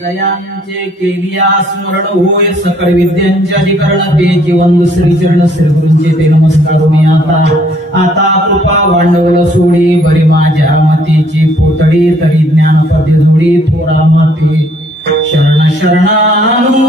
दयांचे केलिया स्मरण होय सकळ विद्यांच्या अधिकरण ते जीवन श्री चरण श्री गुरूंचे ते नमस्कार मी आता कृपा वांडवल सोडी बरी माझ्या मातेची पोतडी तरी ज्ञान पदे जोडी थोरा माते शरण शरणानु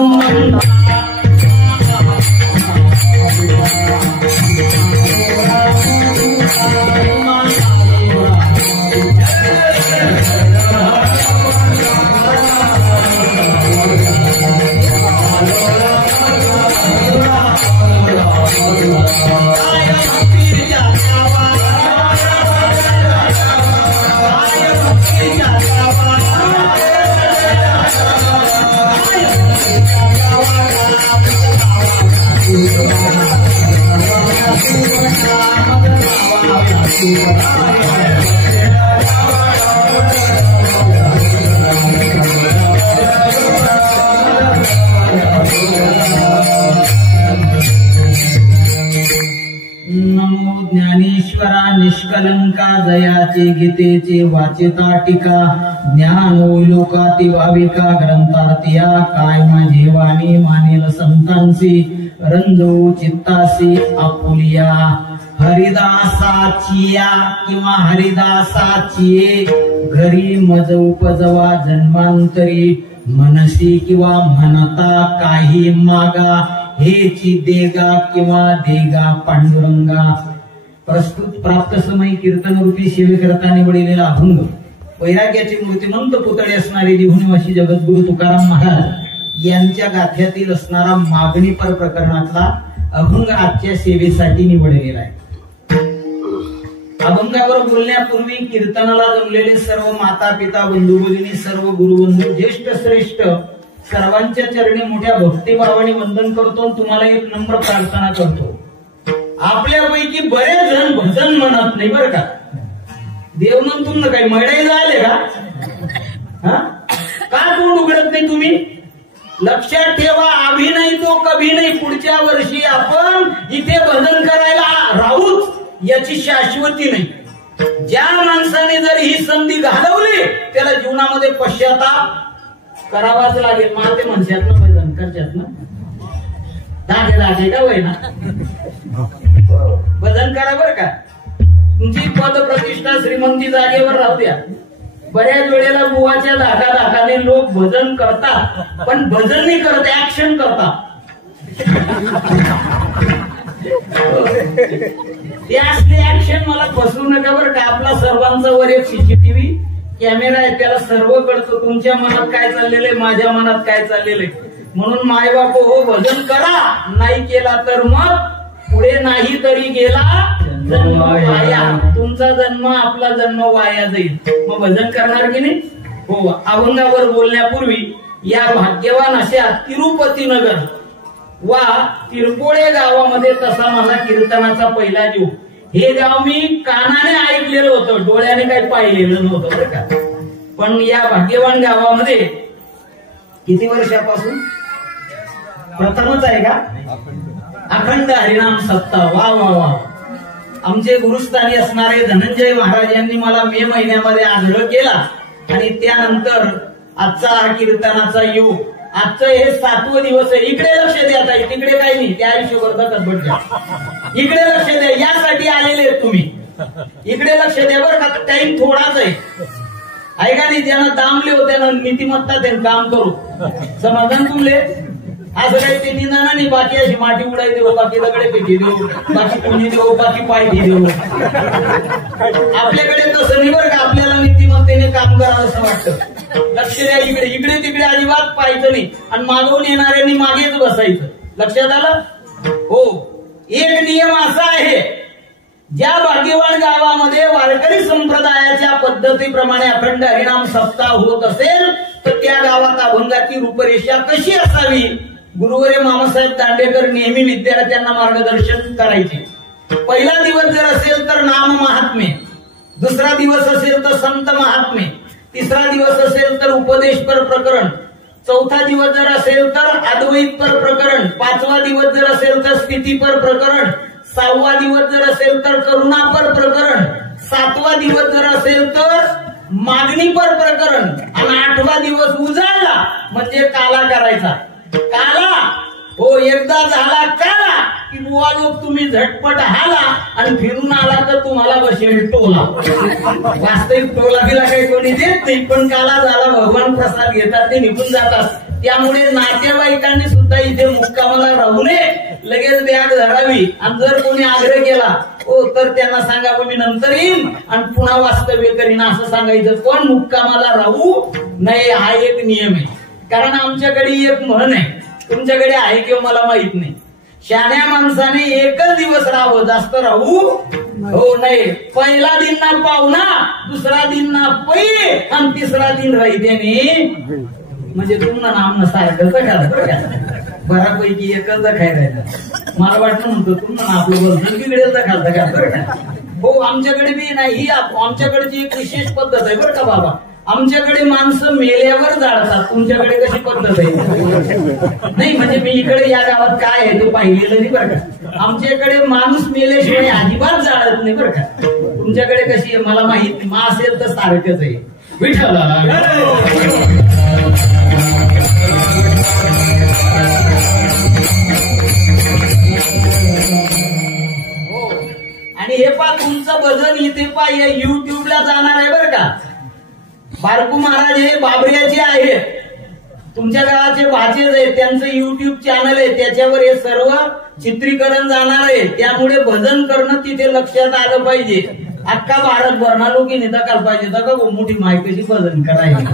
नमो ज्ञानेश्वरा निष्कलंका दयाचे गीतेचे वाचिता टीका ज्ञानो लोकाती भाविका ग्रंथार्थिया काय माझी वाणी मानेल संतांची रंजो चित्तासी आपुलिया हरिदासाचिया किंवा हरिदासाचिये घरी मज उपजवा जन्मांतरी मनसी किंवा म्हणता काही मागा हेची देगा किंवा देगा पांडुरंगा प्रस्तुत प्राप्त समय कीर्तन रूपी सेवेकरता निवडलेला अभंग वैराग्याची मूर्तिमंत पुतळे असणारे जीवनवासी जगद्गुरु तुकाराम महाराज यांच्या गाथ्यातील असणारा मागणीपर प्रकरणातला अभंग आजच्या सेवेसाठी निवडलेला आहे. अभंगावर बोलण्यापूर्वी कीर्तनाला जमलेले सर्व माता पिता बंधू भगिनी सर्व गुरुबंधू ज्येष्ठ श्रेष्ठ सर्वांच्या चरणी मोठ्या भक्तिभावाने वंदन करतो. तुम्हाला एक नम्र प्रार्थना करतो. आपल्यापैकी बरेच जण भजन म्हणत नाही बरं का. देवनंतून काही मडायला आले का तोंड उघडत नाही तुम्ही. लक्षात ठेवा अभिनय तो कभी नाही. पुढच्या वर्षी आपण इथे भजन करायला राहूच याची शाश्वती नाही. ज्या माणसाने जर ही संधी घालवली त्याला जीवनामध्ये पश्चाताप करावाच लागेल. माते म्हणशात ना भजन करशात ना दाखे का वय ना भजन करा बर का. तुमची पद प्रतिष्ठा श्रीमंती जागेवर राहू द्या. बऱ्याच वेळेला बुवाच्या धाकाने लोक भजन करतात पण भजन नाही करत ऍक्शन करतात. ते असले ऍक्शन मला फसवू नका बरं का. आपला सर्वांचा वर एक सीसीटीव्ही कॅमेरा आहे त्याला सर्व कळतं. तुमच्या मनात काय चाललेलं आहे माझ्या मनात काय चाललेलं आहे. म्हणून मायबाप हो भजन करा. नाही केला तर मग पुढे नाही तरी गेला जन्म वाया. तुमचा जन्म आपला जन्म वाया जाईल. मग भजन करणार की नाही. हो. अभंगावर बोलण्यापूर्वी या भाग्यवान अशा तिरुपती नगर वा तिरपोळे गावामध्ये तसा माझा कीर्तनाचा पहिला जीव. हे गाव मी कानाने ऐकलेलं होतं डोळ्याने काही पाहिलेलं नव्हतं बरं का. पण या भाग्यवान गावामध्ये किती वर्षापासून प्रथमच आहे का अखंड हरिनाम सप्ताह? वा वा वा. आमचे गुरुस्थानी असणारे धनंजय महाराज यांनी मला मे महिन्यामध्ये आग्रह केला आणि त्यानंतर आजचा हा कीर्तनाचा योग. आजचं हे 7वं दिवस आहे. इकडे लक्ष द्या ताई, तिकडे काही नाही, त्या आयुष्यभरचा कटबट द्या. इकडे लक्ष द्या, यासाठी आलेले आहेत तुम्ही. इकडे लक्ष द्या बरं का, टाइम थोडाच आहे. ऐका नाही, ज्यांना दामले होते ना नीतिमत्ता त्यांनी काम करू समाधान तुमले असं काही ते निदाना नाही. बाकी अशी माती उडाई देऊ, बाकी दगडे फेकी देऊ, बाकी कोणी देऊ, बाकी पायथी देऊ. आपल्याकडे तसं नाही बरं का. आपल्याला नीतिमत्तेने काम करावं असं वाटतं. लक्ष द्या इकडे, इकडे तिकडे अजिबात पाहायचं नाही आणि मागवून येणाऱ्यांनी मागेच बसायचं. लक्षात आलं हो. एक नियम असा आहे, ज्या भाग्यवान गावामध्ये वारकरी संप्रदायाच्या पद्धतीप्रमाणे अखंड हरिनाम सप्ताह होत असेल तर त्या गावात अभंगाची रूपरेषा कशी असावी, गुरुवर्य मामासाहेब दांडेकर नेहमी विद्यार्थ्यांना मार्गदर्शन करायचे. पहिला दिवस जर असेल तर नाम महात्म्य, दुसरा दिवस असेल तर संत महात्म्य, तिसरा दिवस असेल तर उपदेशपर प्रकरण, चौथा दिवस जर असेल तर अद्वैतपर प्रकरण, पाचवा दिवस जर असेल तर स्थितीपर प्रकरण, 6वा दिवस जर असेल तर करुणापर प्रकरण, 7वा दिवस जर असेल तर मागणीपर प्रकरण आणि 8वा दिवस उजाडला म्हणजे काला करायचा. काला हो, एकदा झाला काला की बुवा लोक तुम्ही झटपट हाला आणि फिरून आला तर तुम्हाला बसेल टोला. वास्तविक टोला बिला काही कोणी देत नाही, पण काला झाला भगवान प्रसाद घेतात ते निघून जातात. त्यामुळे नातेवाईकांनी सुद्धा इथे मुक्कामाला राहू नये, लगेच बॅग धरावी आणि जर कोणी आग्रह केला हो तर त्यांना सांगा मी नंतर येईन आणि पुन्हा वास्तव्य करीन असं सांगायचं. पण मुक्कामाला राहू नये हा एक नियम आहे. कारण आमच्याकडे एक म्हण आहे, तुमच्याकडे आहे किंवा मला माहित नाही, शहाण्या माणसाने एकच दिवस राहावं, जास्त राहू हो नये. पहिला दिन ना पाहुणा, दुसरा दिन ना पै आणि तिसरा दिन राहिल्याने म्हणजे तुम्हाला नाम सारखंच का बऱ्यापैकी एकच खायला. मला वाटलं म्हणतो तुम्हाला आपलं बंधन बिघडेल तर खालतं का बरं का. हो आमच्याकडे बी नाही, ही आमच्याकडची एक विशेष पद्धत आहे बरं का बाबा. आमच्याकडे माणसं मेल्यावर जाळतात, तुमच्याकडे कशी पद्धत आहे नाही. म्हणजे मी इकडे या गावात काय आहे ते पाहिलेलं नाही बरं का. आमच्याकडे माणूस मेल्याशिवाय अजिबात जाळत नाही बरं का. तुमच्याकडे कशी आहे मला माहित नाही. मा असेल तर सारखंच आहे. विठ्ठला आणि हे पा तुमचं भजन इथे पा युट्यूबला जाणार आहे बरं का. बारकू महाराज हे बाबऱ्याचे आहेत, तुमच्या गावाचे भाचेच आहेत, त्यांचं युट्यूब चॅनल आहे, त्याच्यावर हे सर्व चित्रीकरण जाणार आहे. त्यामुळे भजन करणं तिथे लक्षात आलं पाहिजे. अख्खा भारत भरणा लोक निदाकाल पाहिजे का मोठी माहिती भजन करायची.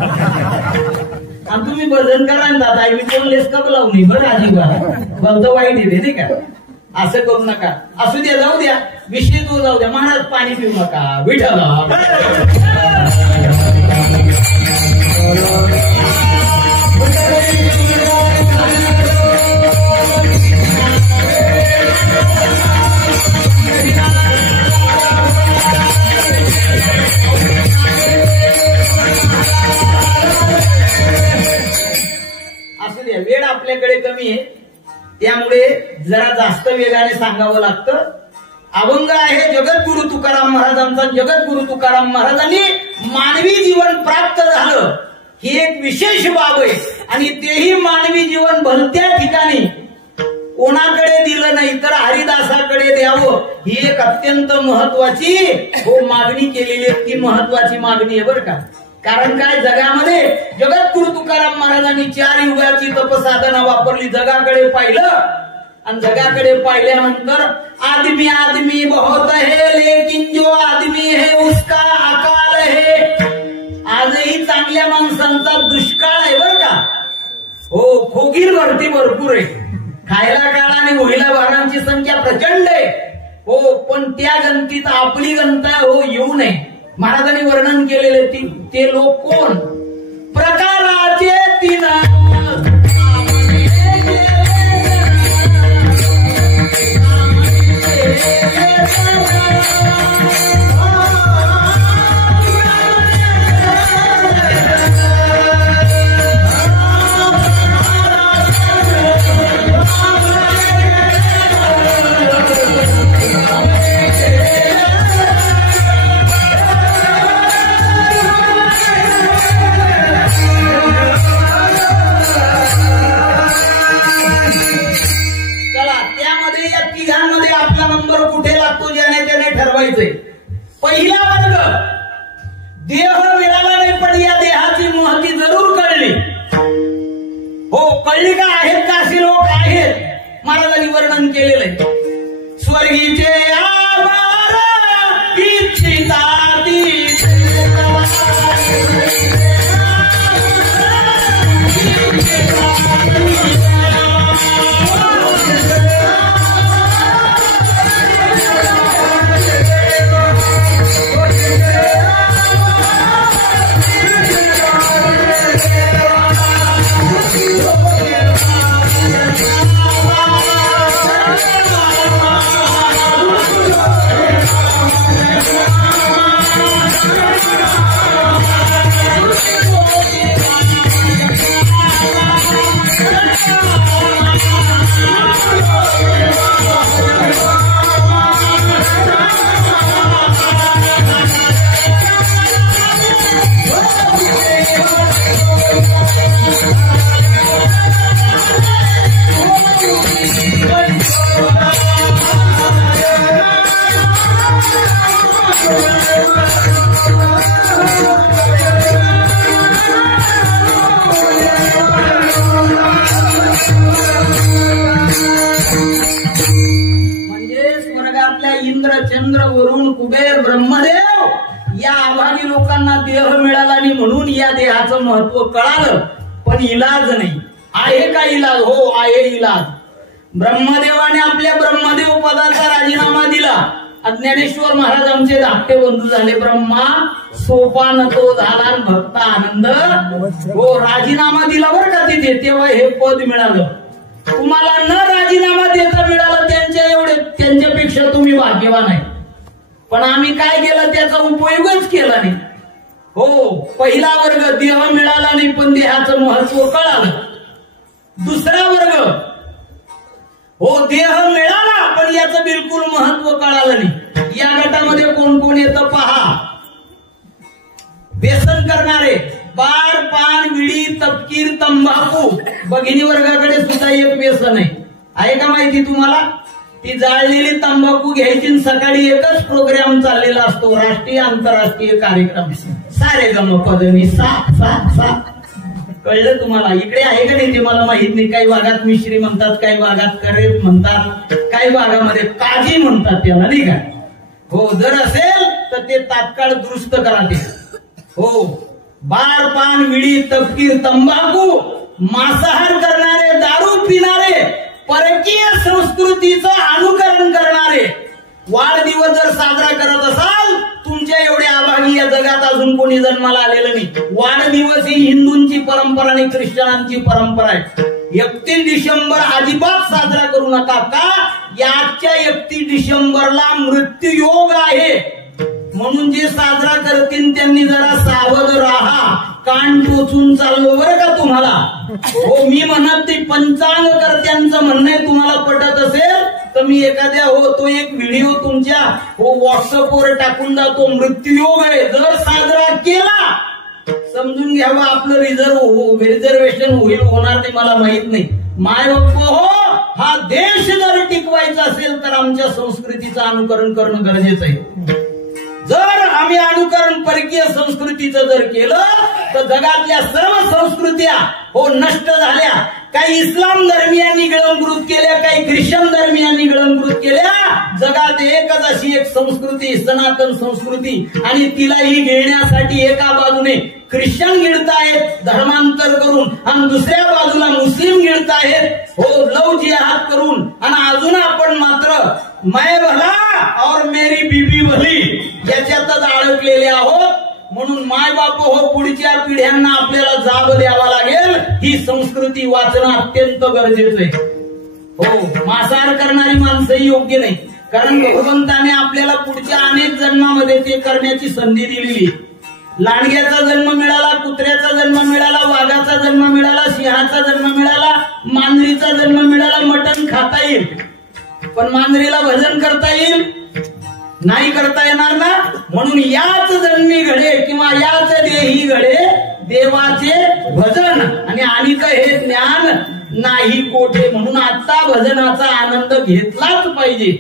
आणि तुम्ही भजन करा ना दादा, मी कोण लेस कप लावू नये बरं अजिबात, भलतं वाईट येते नाही का. असं करू नका. असू द्या, जाऊ द्या, विषय तो जाऊ द्या. महाराज पाणी पिऊ नका. विठ्ठला असू द्या, वेळ आपल्याकडे कमी आहे त्यामुळे जरा जास्त वेगाने सांगावं लागतं. अभंग आहे जगद्गुरु तुकाराम महाराजांचा. जगद्गुरु तुकाराम महाराजांनी मानवी जीवन प्राप्त झालं ही एक विशेष बाब आहे आणि तेही मानवी जीवन भलत्या ठिकाणी कोणाकडे दिलं नाही तर हरिदासाकडे द्यावं ही एक अत्यंत महत्वाची मागणी केलेली आहे. ती महत्वाची मागणी आहे बरं का. कारण काय, जगामध्ये जगद्गुरु तुकाराम महाराजांनी 4 युगाची तपसाधना वापरली. जगाकडे पाहिलं आणि जगाकडे पाहिल्यानंतर आदमी आदमी बहुत है लेकिन जो आदमी है उसका अकाल है. आजही चांगल्या माणसांचा दुष्काळ आहे बरं का. हो, खोगीर भरती भरपूर आहे, खायला काळा आणि होईला भारांची संख्या प्रचंड आहे. हो, पण त्या गंतीत आपली गंता हो येऊ नये. महाराजांनी वर्णन केलेले ते लोक कोण, प्रकाराचे 3 Oh कळली का? आहेत का असे लोक? आहेत. महाराजांनी वर्णन केलेलं आहे. स्वर्गीचे आभार इच्छिता चंद्र वरुण कुबेर ब्रह्मदेव या आभागी लोकांना देह मिळाला नाही म्हणून या देहाचं महत्व कळालं, पण इलाज नाही. आहे का इलाज? हो आहे इलाज. ब्रह्मदेवाने आपल्या ब्रह्मदेव पदाचा राजीनामा दिला. ज्ञानेश्वर महाराज आमचे धाकटे बंधू झाले. ब्रह्मा सोपान तो झाला भक्त आनंद. हो राजीनामा दिला बरं का तिथे, तेव्हा हे पद मिळालं. तुम्हाला न राजीनामा देता मिळालं त्यांच्यापेक्षा तुम्ही भाग्यवान आहे. पण आम्ही काय केलं? त्याचा उपयोगच केला नाही. हो पहिला वर्ग देह मिळाला नाही पण देहाचं महत्व कळालं. दुसरा वर्ग हो देह मिळाला पण याचं बिलकुल महत्व कळालं नाही. या गटामध्ये कोण कोण येतं पहा. व्यसन करणारे, बार पान विडी तपकीर तंबाखू. भगिनी वर्गाकडे सुद्धा एक व्यसन आहे का माहिती तुम्हाला? ती जाळलेली तंबाखू घ्यायची. सकाळी एकच प्रोग्राम चाललेला असतो, राष्ट्रीय आंतरराष्ट्रीय कार्यक्रम. सारे गम पदनी सा सा सा. कळलं तुम्हाला? इकडे आहे का नाही ते मला माहित नाही. काही भागात मिश्री म्हणतात, काही भागात करेप म्हणतात, काही भागामध्ये काजी म्हणतात त्याला, नाही का? हो जर असेल तर ते तात्काळ दुरुस्त करा ते. हो बार पान विडी तपकीर तंबाखू, मांसाहार करणारे, दारू पिणारे, परकीय संस्कृतीचं अनुकरण करणारे. वाढदिवस जर साजरा करत असाल, तुमच्या एवढ्या आभागी या जगात अजून कोणी जन्माला आलेलं नाही. वाढदिवस ही हिंदूंची परंपरा आणि ख्रिश्चनांची परंपरा आहे. 31 डिसेंबर अजिबात साजरा करू नका. का? याच्या 31 डिसेंबरला मृत्यूयोग आहे. म्हणून जे साजरा करतील त्यांनी जरा सावध राहा. कान टोचून चाललो बरं का तुम्हाला. हो मी म्हणत ते पंचांग कर्त्यांचं म्हणणं आहे. तुम्हाला पटत असेल तर मी एखाद्या तो एक व्हिडिओ तुमच्या व्हॉट्सअपवर टाकून जातो. मृत्यूयोग आहे. जर साजरा केला समजून घ्यावं आपलं रिझर्वेशन होईल होणार नाही मला माहित नाही. माय हो हा देश जर टिकवायचा असेल तर आमच्या संस्कृतीचं अनुकरण करणं गरजेचं आहे. जर आम्ही अनुकरण परकीय संस्कृतीचं जर केलं तर जगातल्या सर्व संस्कृत्या नष्ट झाल्या. काही इस्लाम धर्मियांनी गिळंकृत केल्या, काही ख्रिश्चन धर्मियांनी गिळंकृत केल्या. जगात एकच अशी एक संस्कृती सनातन संस्कृती आणि तिलाही गिळण्यासाठी एका बाजूने ख्रिश्चन गिळतायत धर्मांतर करून आणि दुसऱ्या बाजूला मुस्लिम गिळतायत लव जिहाद करून. आणि अजून आपण मात्र मैं भला और मेरी बीबी भली याच्यातच अडकलेले आहोत. म्हणून माय बाप पुढच्या पिढ्यांना आपल्याला जाब द्यावा लागेल. ही संस्कृती वाचणं अत्यंत गरजेचं आहे. मांसाहार करणारी माणसंही योग्य नाही, कारण भगवंताने आपल्याला पुढच्या अनेक जन्मामध्ये ते करण्याची संधी दिलेली. लांडग्याचा जन्म मिळाला, कुत्र्याचा जन्म मिळाला, वाघाचा जन्म मिळाला, सिंहाचा जन्म मिळाला, मांजरीचा जन्म मिळाला. मटण खाता येईल पण मांजरीला भजन करता येईल नाही, करता येणार ना. म्हणून याच जन्मी घडे किंवा याच देही घडे देवाचे भजन आणि अनिक हे ज्ञान नाही कोठे. म्हणून आता भजनाचा आनंद घेतलाच पाहिजे.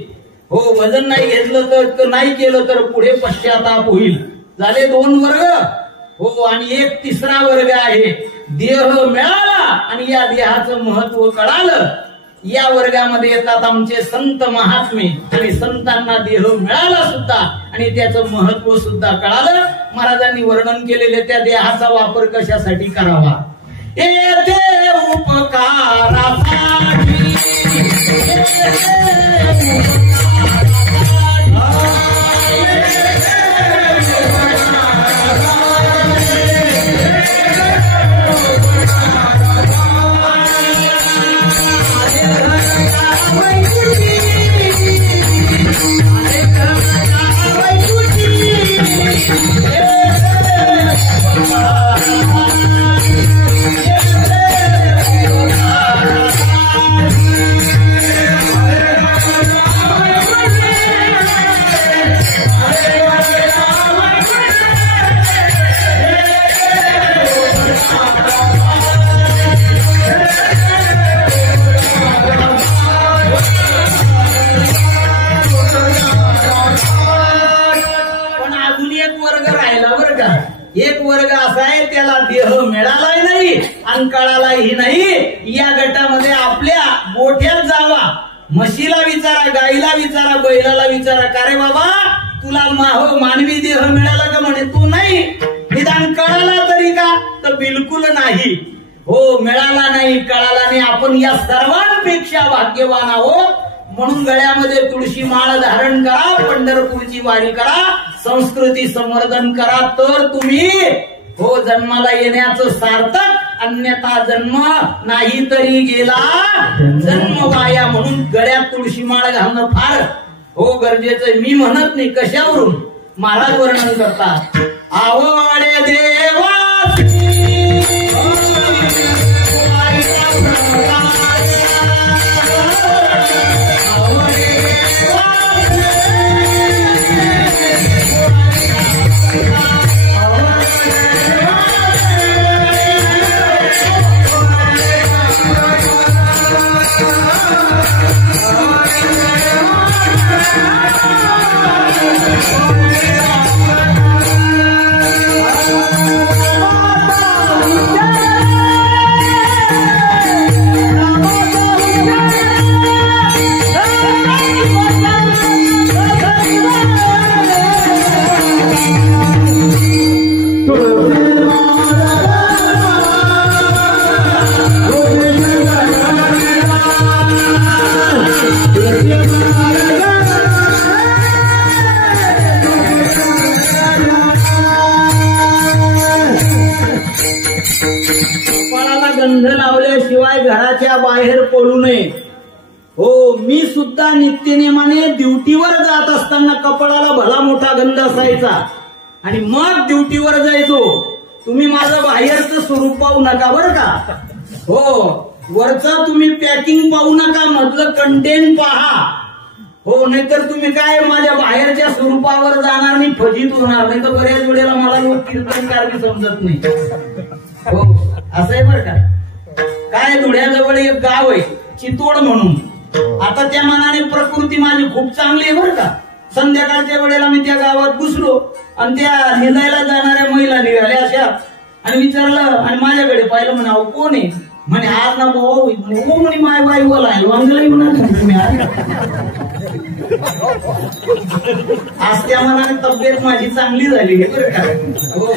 भजन नाही घेतलं तर नाही केलं तर पुढे पश्चाताप होईल. झाले 2 वर्ग. आणि एक तिसरा वर्ग आहे. देह मिळाला आणि या देहाचं महत्व कळालं, या वर्गामध्ये येतात आमचे संत महात्मे आणि संतांना देह मिळाला सुद्धा आणि त्याचं महत्व सुद्धा कळालं. महाराजांनी वर्णन केलेले त्या देहाचा वापर कशासाठी करावा, येथे उपकारासाठी एक वर्ग असा आहे त्याला देह मिळालाही नाही आणि कळालाही नाही. या गटामध्ये आपल्या गोठ्यात जावा, म्हशीला विचारा, गाईला विचारा, बैलाला विचारा, का रे बाबा तुला मानवी देह मिळाला का? म्हणे तू नाही. निदान कळाला तरी का? तर बिलकुल नाही. हो, मिळाला नाही, कळाला नाही. आपण या सर्वांपेक्षा भाग्यवान आहोत. म्हणून गळ्यामध्ये तुळशी माळ धारण करा, पंढरपूरची वारी करा, संस्कृती संवर्धन करा, तर तुम्ही हो जन्माला येण्याचं सार्थक. अन्यथा जन्म नाही तरी गेला जन्म वाया. म्हणून गळ्यात तुळशी माळ घालणं फार हो गरजेचं. मी म्हणत नाही, कशावरून महाराज वर्णन करतात, आवडे देवा गंध लावल्याशिवाय घराच्या बाहेर पडू नये. हो, मी सुद्धा नित्यनेमाने ड्युटीवर जात असताना कपाळाला भला मोठा गंध असायचा आणि मग ड्युटीवर जायचो. तुम्ही माझं बाहेरचं स्वरूप पाहू नका बरं का. हो, वरचं तुम्ही पॅकिंग पाहू नका, मधलं कंटेंट पहा. हो, नाहीतर तुम्ही काय माझ्या बाहेरच्या स्वरूपावर जाणार नाही, फजित होणार. नाही तर बऱ्याच वेळेला मला लोक कीर्तनकार बी समजत नाही. हो, असं आहे बरं का. काय धुळ्याजवळ एक गाव आहे चितोड म्हणून. आता त्या मनाने प्रकृती माझी खूप चांगली आहे बरं का. संध्याकाळच्या वेळेला मी त्या गावात घुसलो आणि त्या निघायला जाणाऱ्या महिला निघाल्या अशा आणि विचारलं आणि माझ्याकडे पाहिलं. म्हणे अहो कोण आहे? म्हणे आज ना भाऊ म्हणे माय बाई बोला वांगलाही म्हणा तुम्ही. आज त्या मनाने तब्येत माझी चांगली झाली बरं का. हो,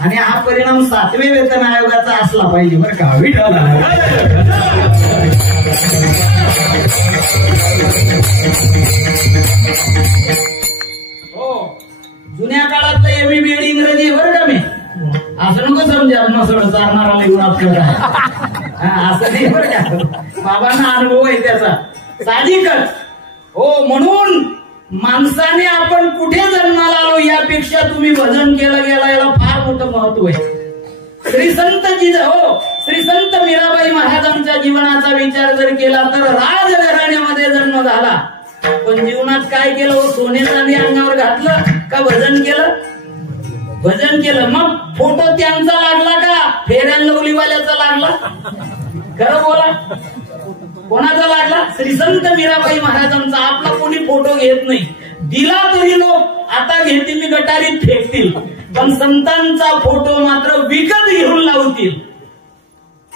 आणि हा परिणाम 7वे वेतन आयोगाचा असला पाहिजे बरं का. हो, जुन्या काळातलं एमई बीएड इंग्रजी बरं का. मी असं नको समजा मसळ चालणारा लिहून असं नाही बरं का. बाबांना अनुभव आहे त्याचा साधिकच. हो, म्हणून माणसाने आपण कुठे जन्माला आलो यापेक्षा तुम्ही भजन केलं गेला याला फार मोठं महत्व आहे. श्री संत श्री संत मीराबाई महाराजांच्या जीवनाचा विचार जर केला तर राजघराण्यामध्ये जन्म झाला, पण जीवनात काय केलं? सोने चांदी अंगावर घातलं का भजन केलं? भजन केलं. मग फोटो त्यांचा लागला का फेऱ्या लवलीवाल्याचा लागला? खरं बोला, कोणाचा लागला? श्री संत मीराबाई महाराजांचा. आपला कोणी फोटो घेत नाही. दिला तरी लोक आता घेतील गटारीत फेकतील, पण संतांचा फोटो मात्र विकत घेऊन लावतील.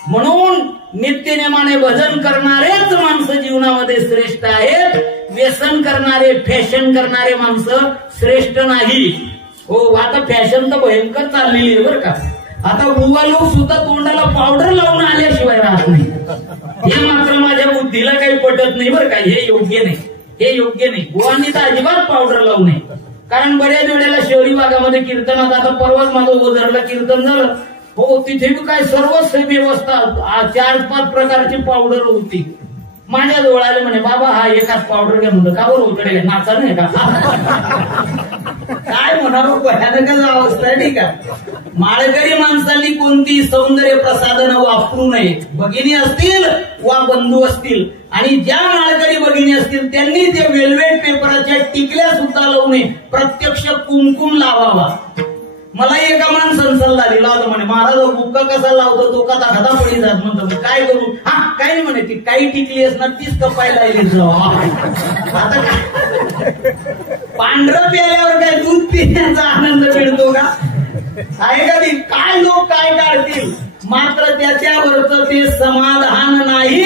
म्हणून नित्यनेमाने भजन करणारेच माणसं जीवनामध्ये श्रेष्ठ आहेत. व्यसन करणारे, फॅशन करणारे माणसं श्रेष्ठ नाही. हो, आता फॅशन तर भयंकर चाललेली आहे बरं का. आता बुवा लोक सुद्धा तोंडाला पावडर लावून आल्याशिवाय राहत नाही. हे मात्र माझ्या बुद्धीला काही पटत नाही बरं का. हे योग्य नाही, हे योग्य नाही. बुवांनी तर अजिबात पावडर लावू नये. कारण बऱ्याच वेळेला शहरी भागामध्ये कीर्तनात, आता परवाच माझं ओझरला कीर्तन झालं, हो तिथे बी काय सर्वच व्यवस्था, 4-5 प्रकारची पावडर होती. माझ्या जवळ आले म्हणे, बाबा हा एकाच पावडर घ्या. म्हणतो का बरं उतडे नाचा नाही का. काय म्हणावं, भयानकच अवस्था आहे. ठीक आहे, माळकरी माणसांनी कोणती सौंदर्य प्रसाधनं वापरू नये. भगिनी असतील वा बंधू असतील, आणि ज्या माळकरी भगिनी असतील त्यांनी ते वेलवेट पेपराच्या टिकल्या सुद्धा लावू नये. प्रत्यक्ष कुंकुम लावावा. मला एका माणसानं सल्ला दिला होता, म्हणे महाराज बुक्का कसा लावतो तो कथा खता पडी जात. म्हणतो काय करू. हा काय नाही म्हणे, ती काही टिकली असणार तीच कपायला येईल. आता काय पांढरं प्यायल्यावर काय दूध पिण्याचा आनंद मिळतो का. आहे का ती. काय लोक काय काढतील, मात्र त्याच्यावरच ते समाधान नाही.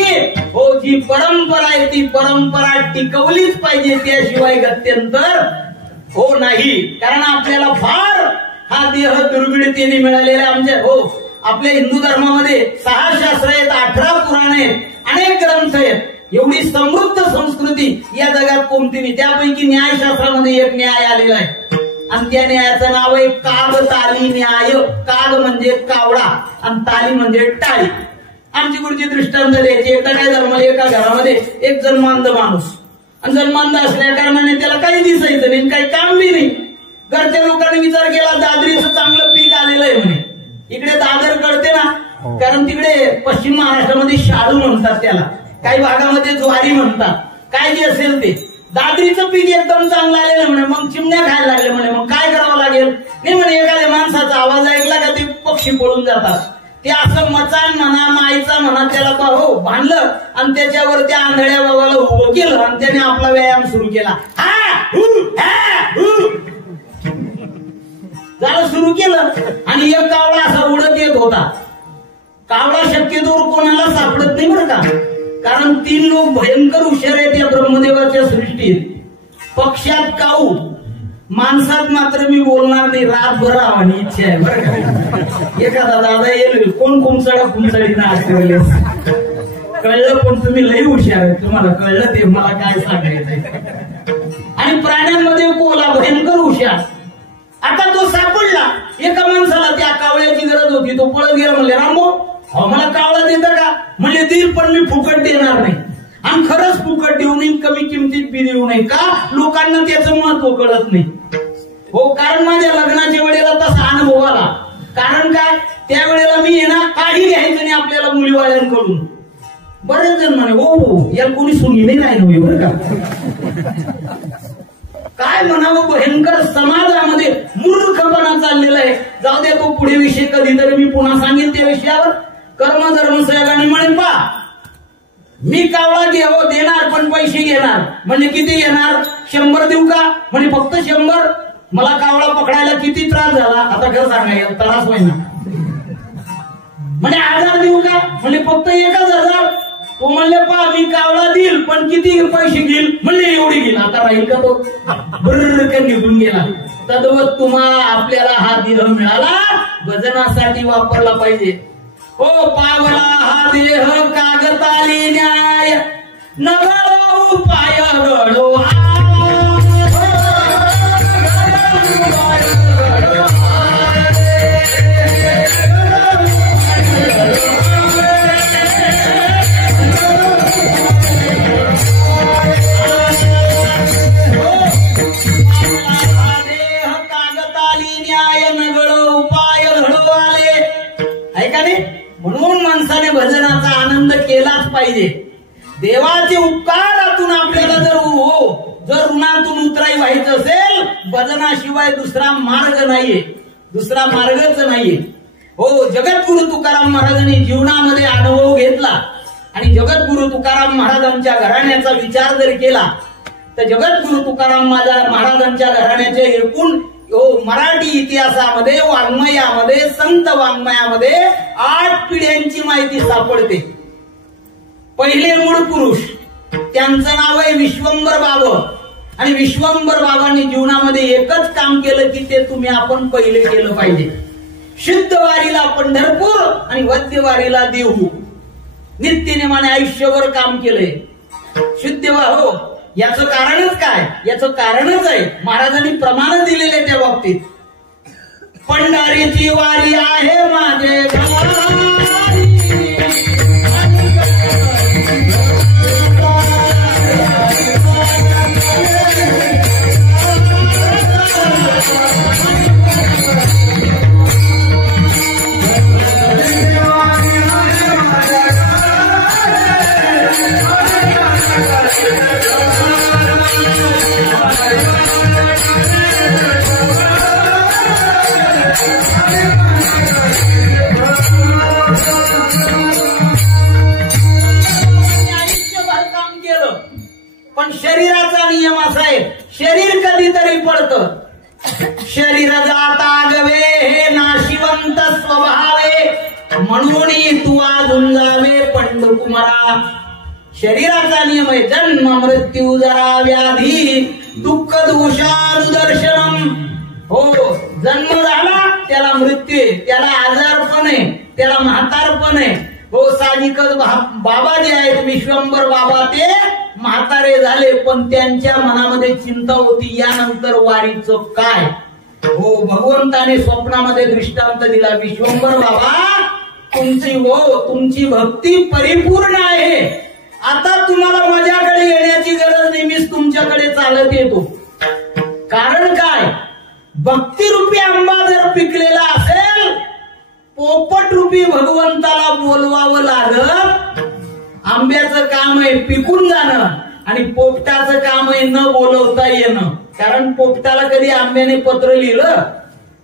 हो, जी परंपरा आहे ती परंपरा टिकवलीच पाहिजे, त्याशिवाय गत्यंतर हो नाही. कारण आपल्याला फार हा देह दुर्मिळतेने मिळालेला. आमच्या हो आपल्या हिंदू धर्मामध्ये 6 शास्त्र आहेत, 18 पुराण आहेत, अनेक ग्रंथ आहेत. एवढी समृद्ध संस्कृती या जगात कोणती नाही. त्यापैकी न्यायशास्त्रामध्ये एक न्याय आलेला आहे, आणि त्या न्यायाचं नाव आहे कागताली न्याय. काग म्हणजे कावळा आणि ताली म्हणजे टाळी. आमची गुरुची दृष्टांत द्यायची. एकदा काय झालं, एका घरामध्ये एक जन्मांध माणूस, आणि जन्मांध असल्या कारणाने त्याला काही दिसायचं नाही, काही काम बी नाही. घरच्या लोकांनी विचार केला, दादरीचं चांगलं पीक आलेलं आहे म्हणे. इकडे दादर कळते ना, कारण तिकडे पश्चिम महाराष्ट्रामध्ये शाळू म्हणतात त्याला, काही भागामध्ये ज्वारी म्हणतात, काय जे असेल ते. दादरीचं पीक एकदम चांगलं आलेलं म्हणे. मग चिमण्या खायला लागले म्हणे. मग काय करावं लागेल. नाही म्हणे, एखाद्या माणसाचा आवाज ऐकला का ते पक्षी पळून जातात. ते असं मचान म्हणा, माईचा म्हणा, त्याला हो बांधलं आणि त्याच्यावर त्या आंधळ्या बाबाला उभं केलं आणि त्याने आपला व्यायाम सुरू केला. झालं, सुरू केलं, आणि एक कावळा असा उडत येत होता. कावळा शक्यतोवर कोणाला सापडत नाही बरं का, कारण 3 लोक भयंकर हुशार आहेत या ब्रह्मदेवाच्या सृष्टीत. पक्ष्यात काऊ, माणसात मात्र मी बोलणार नाही. रातभर राहવાની इच्छा आहे बरं का. एखादा दादा येईल, कोण कुमचडी ना आठवले. कळलं, पण तुम्ही लई हुशार आहे, तुम्हाला कळलं ते मला काय सांगायचंय. आणि प्राण्यांमध्ये कोला भयंकर हुशार. आता तो सापडला. एका माणसाला त्या कावळ्याची गरज होती, तो पळत गेला. म्हणले, रामो मला कावळा देता का. म्हणजे देईल, पण मी फुकट देणार नाही. आणि खरंच फुकट देऊ नये, कमी किमतीत बी देऊ नये. का, लोकांना त्याचं महत्व कळत नाही. हो, कारण माझ्या लग्नाच्या वेळेला तसा अनुभव आला. कारण काय, त्यावेळेला मी आहे ना, काही घ्यायचं नाही आपल्याला मुलीवाल्यांकडून. बरेच जण म्हणे, हो याला कोणी सुनी नाही राहिलं बरं का. काय म्हणावं, भयंकर समाजामध्ये मूर्खपणा चाललेला आहे. जाऊ द्या, तो पुढे विषय कधीतरी मी पुन्हा सांगेन त्या विषयावर. कर्मधर्म सहयोगाने म्हणे, पा मी कावळा देणार, पण पैसे घेणार. म्हणजे किती घेणार, 100 देऊ का. म्हणजे फक्त 100. मला कावळा पकडायला किती त्रास झाला, आता खरं सांगायला त्रास होईना. म्हणजे 1000 देऊ का. म्हणजे फक्त 1000. तो म्हणले, पा मी कावळा देईल, पण किती पैसे घेईल. म्हणले एवढी घेईल. आता राहील का तो, बर्र निघून गेला. तद्वत तुम्हाला आपल्याला हा देह मिळाला, भजनासाठी वापरला पाहिजे. हो, पावला हा देह कागताली न्याय, नगर उपाय घडो. म्हणून माणसाने भजनाचा आनंद केलाच पाहिजे. देवाचे उपकारातून आपल्याला जर ऋणातून उतराई व्हायचं असेल, भजनाशिवाय दुसरा मार्ग नाहीये, दुसरा मार्गच नाहीये. हो, जगद्गुरु तुकाराम महाराजांनी जीवनामध्ये अनुभव घेतला, आणि जगद्गुरु तुकाराम महाराजांच्या घराण्याचा विचार जर केला तर जगद्गुरु तुकाराम महाराजांच्या घराण्याचे एकूण मराठी इतिहासामध्ये, वाङ्मयामध्ये, संत वाङ्मयामध्ये 8 पिढ्यांची माहिती सापडते. पहिले मूळ पुरुष त्यांचं नाव आहे विश्वंभर बाबा. आणि विश्वंभर बाबांनी जीवनामध्ये एकच काम केलं की ते तुम्ही आपण पहिले केलं पाहिजे. शुद्ध वारीला पंढरपूर आणि वद्य वारीला देहू. नित्यनेमाने आयुष्यभर काम केलंय. शुद्ध हो, याचं कारणच काय? याचं कारणच आहे महाराजांनी प्रमाण दिलेले त्या बाबतीत. पंढरीची वारी आहे माझे शरीराचा नियम असा आहे, शरीर कधीतरी पडतं. शरीर जाता गवे हे नाशिवंत स्वभावे म्हणून तू अजून जावे पंढकुमारा. शरीराचा नियम आहे जन्म मृत्यू जरा व्याधी दुःख दोषानुदर्शनम. हो, जन्म झाला त्याला मृत्यू आहे, त्याला आजारपण आहे, त्याला म्हातारपण आहे. हो, साहजिकच बाबा जे आहेत विश्वंभर बाबा ते म्हातारे झाले, पण त्यांच्या मनामध्ये चिंता होती यानंतर वारीचं काय. हो, भगवंताने स्वप्नामध्ये दृष्टांत दिला, विश्वंभर बाबा तुमची भक्ती परिपूर्ण आहे, आता तुम्हाला माझ्याकडे येण्याची गरज नाही, मीच तुमच्याकडे चालत येतो. कारण काय? भक्तिरूपी आंबा जर पिकलेला असेल, पोपट रूपी भगवंताला बोलवावं लागत. आंब्याचं काम आहे पिकून जाणं आणि पोपटाचं काम आहे न बोलवता येणं. कारण पोपटाला कधी आंब्याने पत्र लिहिलं,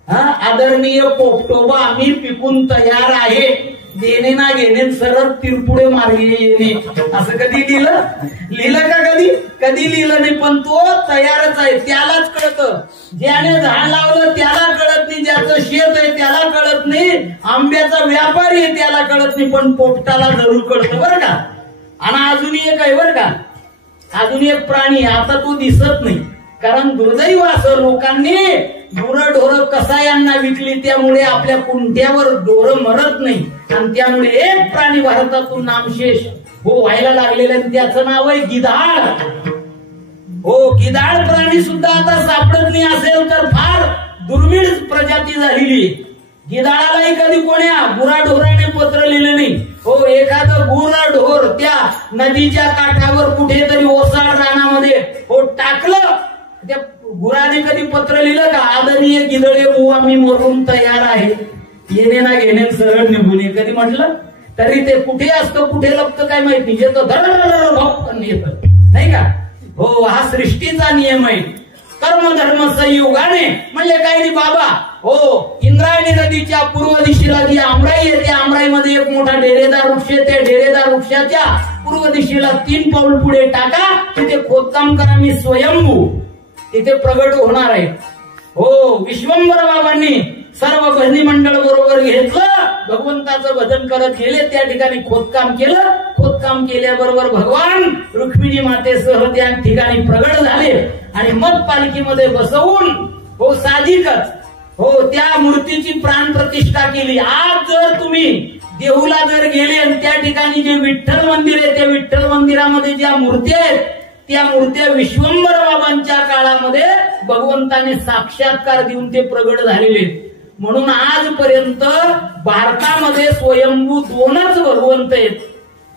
आदरणीय पोपटोबा आम्ही पिकून तयार आहे, देणे ना घेणे सरळ तिरपुडे मार्गे येणे, असं कधी लिहिलं का? कधी लिहिलं नाही. पण तो तयारच आहे, त्यालाच कळतं. ज्याने झाड लावलं त्याला कळत नाही, ज्याचं शेत आहे त्याला कळत नाही, आंब्याचा व्यापारी आहे त्याला कळत नाही, पण पोपटाला जरूर कळतं बरं का. आणि अजून एक आहे बरं का, अजून एक प्राणी, आता तो दिसत नाही. कारण दुर्दैव असं लोकांनी गुरंढोरं कसायांना विकली, त्यामुळे आपल्या कुंट्यावर ढोरं मरत नाही. आणि त्यामुळे एक प्राणी भारतातून नामशेष व्हायला लागलेलं, त्याचं नाव आहे गिधाड. हो, गिधाड प्राणी सुद्धा आता सापडत नाही, असेल तर फार दुर्मिळ प्रजाती झालेली. गिधाडालाही कधी कोण्या गुराढोराने पत्र लिहिलं नाही. हो, एखादं गुराढोर त्या नदीच्या काठावर कुठेतरी ओसाड रानामध्ये टाकलं, त्या गुराने कधी पत्र लिहिलं का? आदरणीय गिधळे बुवा मी मरून तयार आहे, येणे ना घेणे सरळ निघून ये. कधी म्हटलं? तरी ते कुठे असतं कुठे लपतं काय माहित नाही, येतं धड येत नाही का. हो, हा सृष्टीचा नियम आहे. कर्मधर्म संयोगाने म्हणले काही नाही बाबा. हो, इंद्रायणी नदीच्या पूर्व दिशेला जी आमराई आहे, त्या आमराईमध्ये एक मोठा डेरेदार वृक्ष आहे, त्या डेरेदार वृक्षाच्या पूर्व दिशेला 3 पाऊल पुढे टाका, तिथे खोदकाम करा, मी स्वयंभू तिथे प्रगट होणार आहे. हो, विश्वंभर बाबांनी सर्व भजनी मंडळ बरोबर घेतलं, भगवंताचं भजन करत गेले, त्या ठिकाणी खोदकाम केलं. खोदकाम केल्याबरोबर भगवान रुक्मिणी मातेसह त्या ठिकाणी प्रगट झाले आणि मत पालखीमध्ये बसवून हो साहजिकच हो त्या मूर्तीची प्राण प्रतिष्ठा केली. आज जर तुम्ही देहूला जर गेले आणि त्या ठिकाणी जे विठ्ठल मंदिर आहे, त्या विठ्ठल मंदिरामध्ये ज्या मूर्ती आहेत, त्या मूर्त्या विश्वंभर बाबांच्या काळामध्ये भगवंताने साक्षात्कार देऊन ते प्रगट झालेले. म्हणून आजपर्यंत भारतामध्ये स्वयंभू 2च भगवंत आहेत.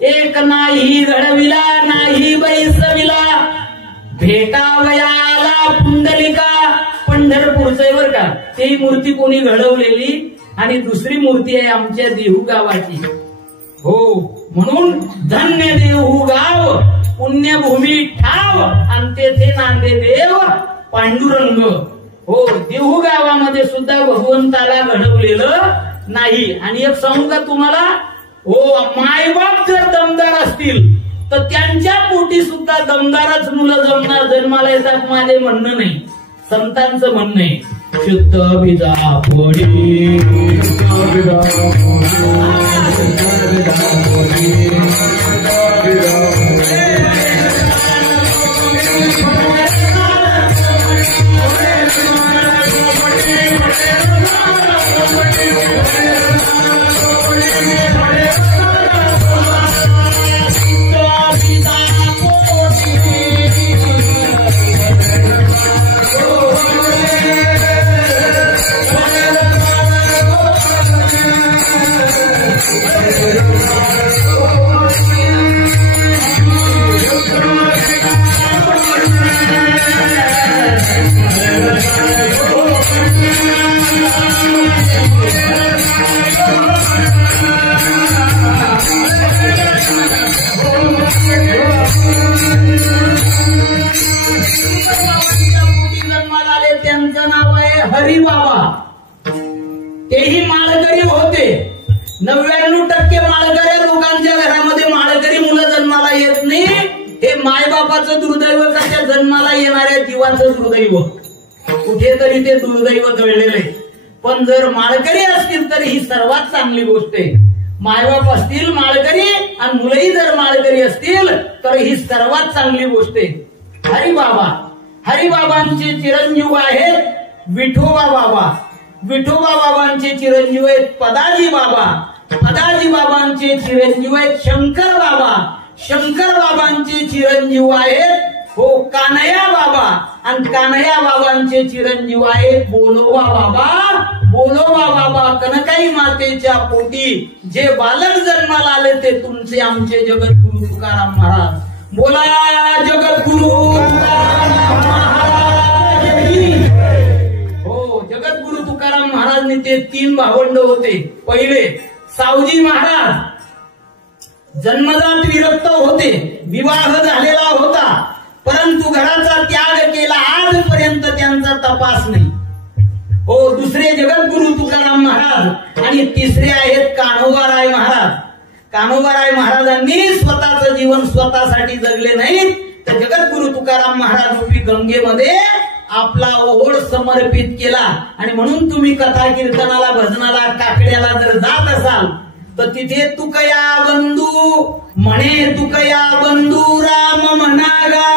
एक नाही घडविला नाही बैसविला, भेटावयाला पुंडलिका. पंढरपूरचं बर का, ती मूर्ती कोणी घडवलेली आणि दुसरी मूर्ती आहे आमच्या देहू गावाची. हो, म्हणून धन्य देहू गाव पुण्यभूमी ठाव, आणि तेथे नांदे देव पांडुरंग. हो, देहू गावामध्ये सुद्धा भगवंताला घडवलेलं नाही. आणि एक सांगू का तुम्हाला, हो मायबाप जर दमदार असतील तर त्यांच्या पोटी सुद्धा दमदारच मुलं जन्माला येतात. माझे म्हणणं नाही, संतांचं म्हणणं आहे. शुद्ध बिजा पोळी त्यांचं नाव आहे हरिबाबा. तेही माळकरी होते. 99% माळकरी लोकांच्या घरामध्ये माळकरी मुलं जन्माला येत नाही. हे मायबापाचं दुर्दैव का त्या जन्माला येणाऱ्या जीवाचं दुर्दैव? कुठेतरी ते दुर्दैव जळलेलं आहे. पण जर माळकरी असतील तर ही सर्वात चांगली गोष्ट आहे. मायबाप असतील माळकरी आणि मुलंही जर माळकरी असतील तर ही सर्वात चांगली गोष्ट आहे. हरिबाबा, हरिबाबांचे चिरंजीव आहेत विठोबा बाबा. विठोबा बाबांचे चिरंजीव आहेत पदाजी बाबा. पदाजी बाबांचे चिरंजीव आहेत शंकर बाबा. शंकर बाबांचे चिरंजीव आहेत हो कान्हया बाबा. आणि कान्हया बाबांचे चिरंजीव आहेत बोलोबा बाबा. बोलोबा बाबा कनकाई मातेच्या पोटी जे बालक जन्माला आले ते तुमचे आमचे जगद्गुरु तुकाराम महाराज. बोला जगद्गुरु हो. जगद्गुरु तुकाराम महाराज ते 3 भावंड होते. पहिले सावजी महाराज जन्मजात विरक्त होते. विवाह झालेला होता परंतु घराचा त्याग केला. आजपर्यंत त्यांचा तपास नाही हो. दुसरे जगद्गुरु तुकाराम महाराज आणि तिसरे आहेत कान्होबाराय महाराज. कान्होबाराय महाराजांनी स्वतःचं जीवन स्वतःसाठी जगले नाहीत तर जगद्गुरु तुकाराम महाराज रूपी गंगेमध्ये आपला ओढ समर्पित केला. आणि म्हणून तुम्ही कथा कीर्तनाला भजनाला काकड्याला जर जात असाल तर तिथे तुकया बंधू म्हणे तुकया बंधू राम म्हणागा.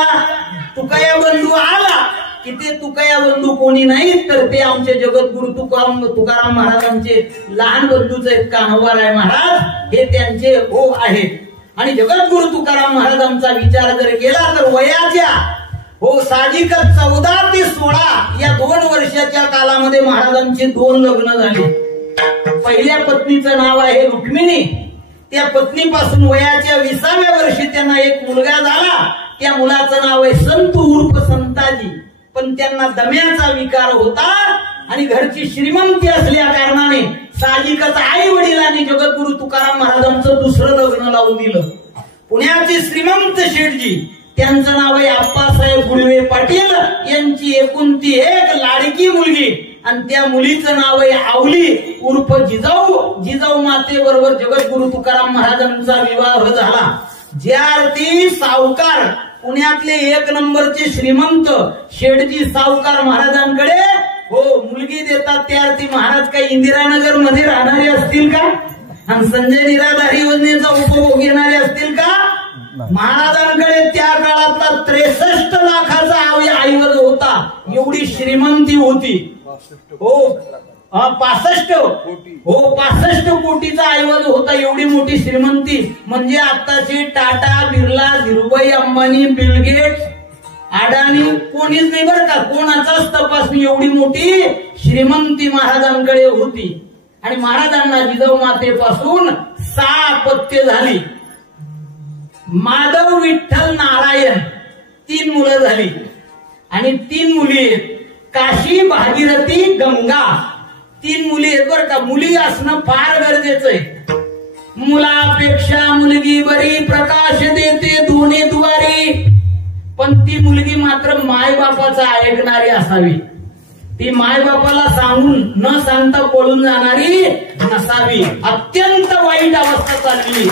तुकया बंधू आला की ते तुकया बंधू कोणी नाहीत तर ते आमचे जगद्गुरु तुकाराम महाराजांचे लहान बंधूच आहेत कान्होबाराय महाराज. हे त्यांचे हो आहेत. आणि जगद्गुरु तुकाराम महाराजांचा विचार जर केला तर वयाच्या हो साहजिकच 14 ते 16 या 2 वर्षाच्या कालामध्ये महाराजांचे 2 लग्न झाले. पहिल्या पत्नीचं नाव आहे रुक्मिणी. त्या पत्नीपासून वयाच्या 20व्या वर्षी त्यांना एक मुलगा झाला. त्या मुलाचं नाव आहे संतू उर्फ संताजी. पण त्यांना दम्याचा विकार होता आणि घरची श्रीमंती असल्या कारणाने साहजिकच आई वडिलांनी जगद्गुरु तुकाराम महाराजांचं दुसरं लग्न लावून दिलं. पुण्याचे श्रीमंत शेठजी त्यांचं नाव आहे आप्पासाहेब गुळवे पाटील. यांची एकूण ती एक लाडकी मुलगी आणि त्या मुलीचं नाव आहे आवली उर्फ जिजाऊ. जिजाऊ माते बरोबर जगद्गुरु तुकाराम महाराजांचा विवाह झाला. ज्या अर्थी सावकार पुण्यातले 1 नंबरचे श्रीमंत शेठजी सावकार महाराजांकडे हो मुलगी देतात त्या अर्थी महाराज काही इंदिरानगर मध्ये राहणारे असतील का? आणि संजय निराधारी योजनेचा उपभोग घेणारे असतील का? महाराजांकडे त्या काळातला 63 लाखाचा ऐवज होता. एवढी श्रीमंती होती हो. 65 कोटीचा ऐवज होता. एवढी मोठी श्रीमंती म्हणजे आताचे टाटा बिर्ला धीरूभाई अंबानी बिल गेट्स अडाणी कोणीच नाही बरं का. कोणाचाच तपास नाही. एवढी मोठी श्रीमंती महाराजांकडे होती. आणि महाराजांना जिजाऊ मातेपासून 6 अपत्य झाली. माधव विठ्ठल नारायण 3 मुलं झाली. आणि 3 मुली आहेत. काशी भागीरथी गंगा 3 मुली आहेत बरं का. मुली असणं फार गरजेचं आहे. मुलापेक्षा मुलगी बरी प्रकाश देते दोन्ही द्वारी. पण ती मुलगी मात्र मायबापाचा ऐकणारी असावी. ती मायबापाला सांगून न सांगता पळून जाणारी नसावी. अत्यंत वाईट अवस्था चालली.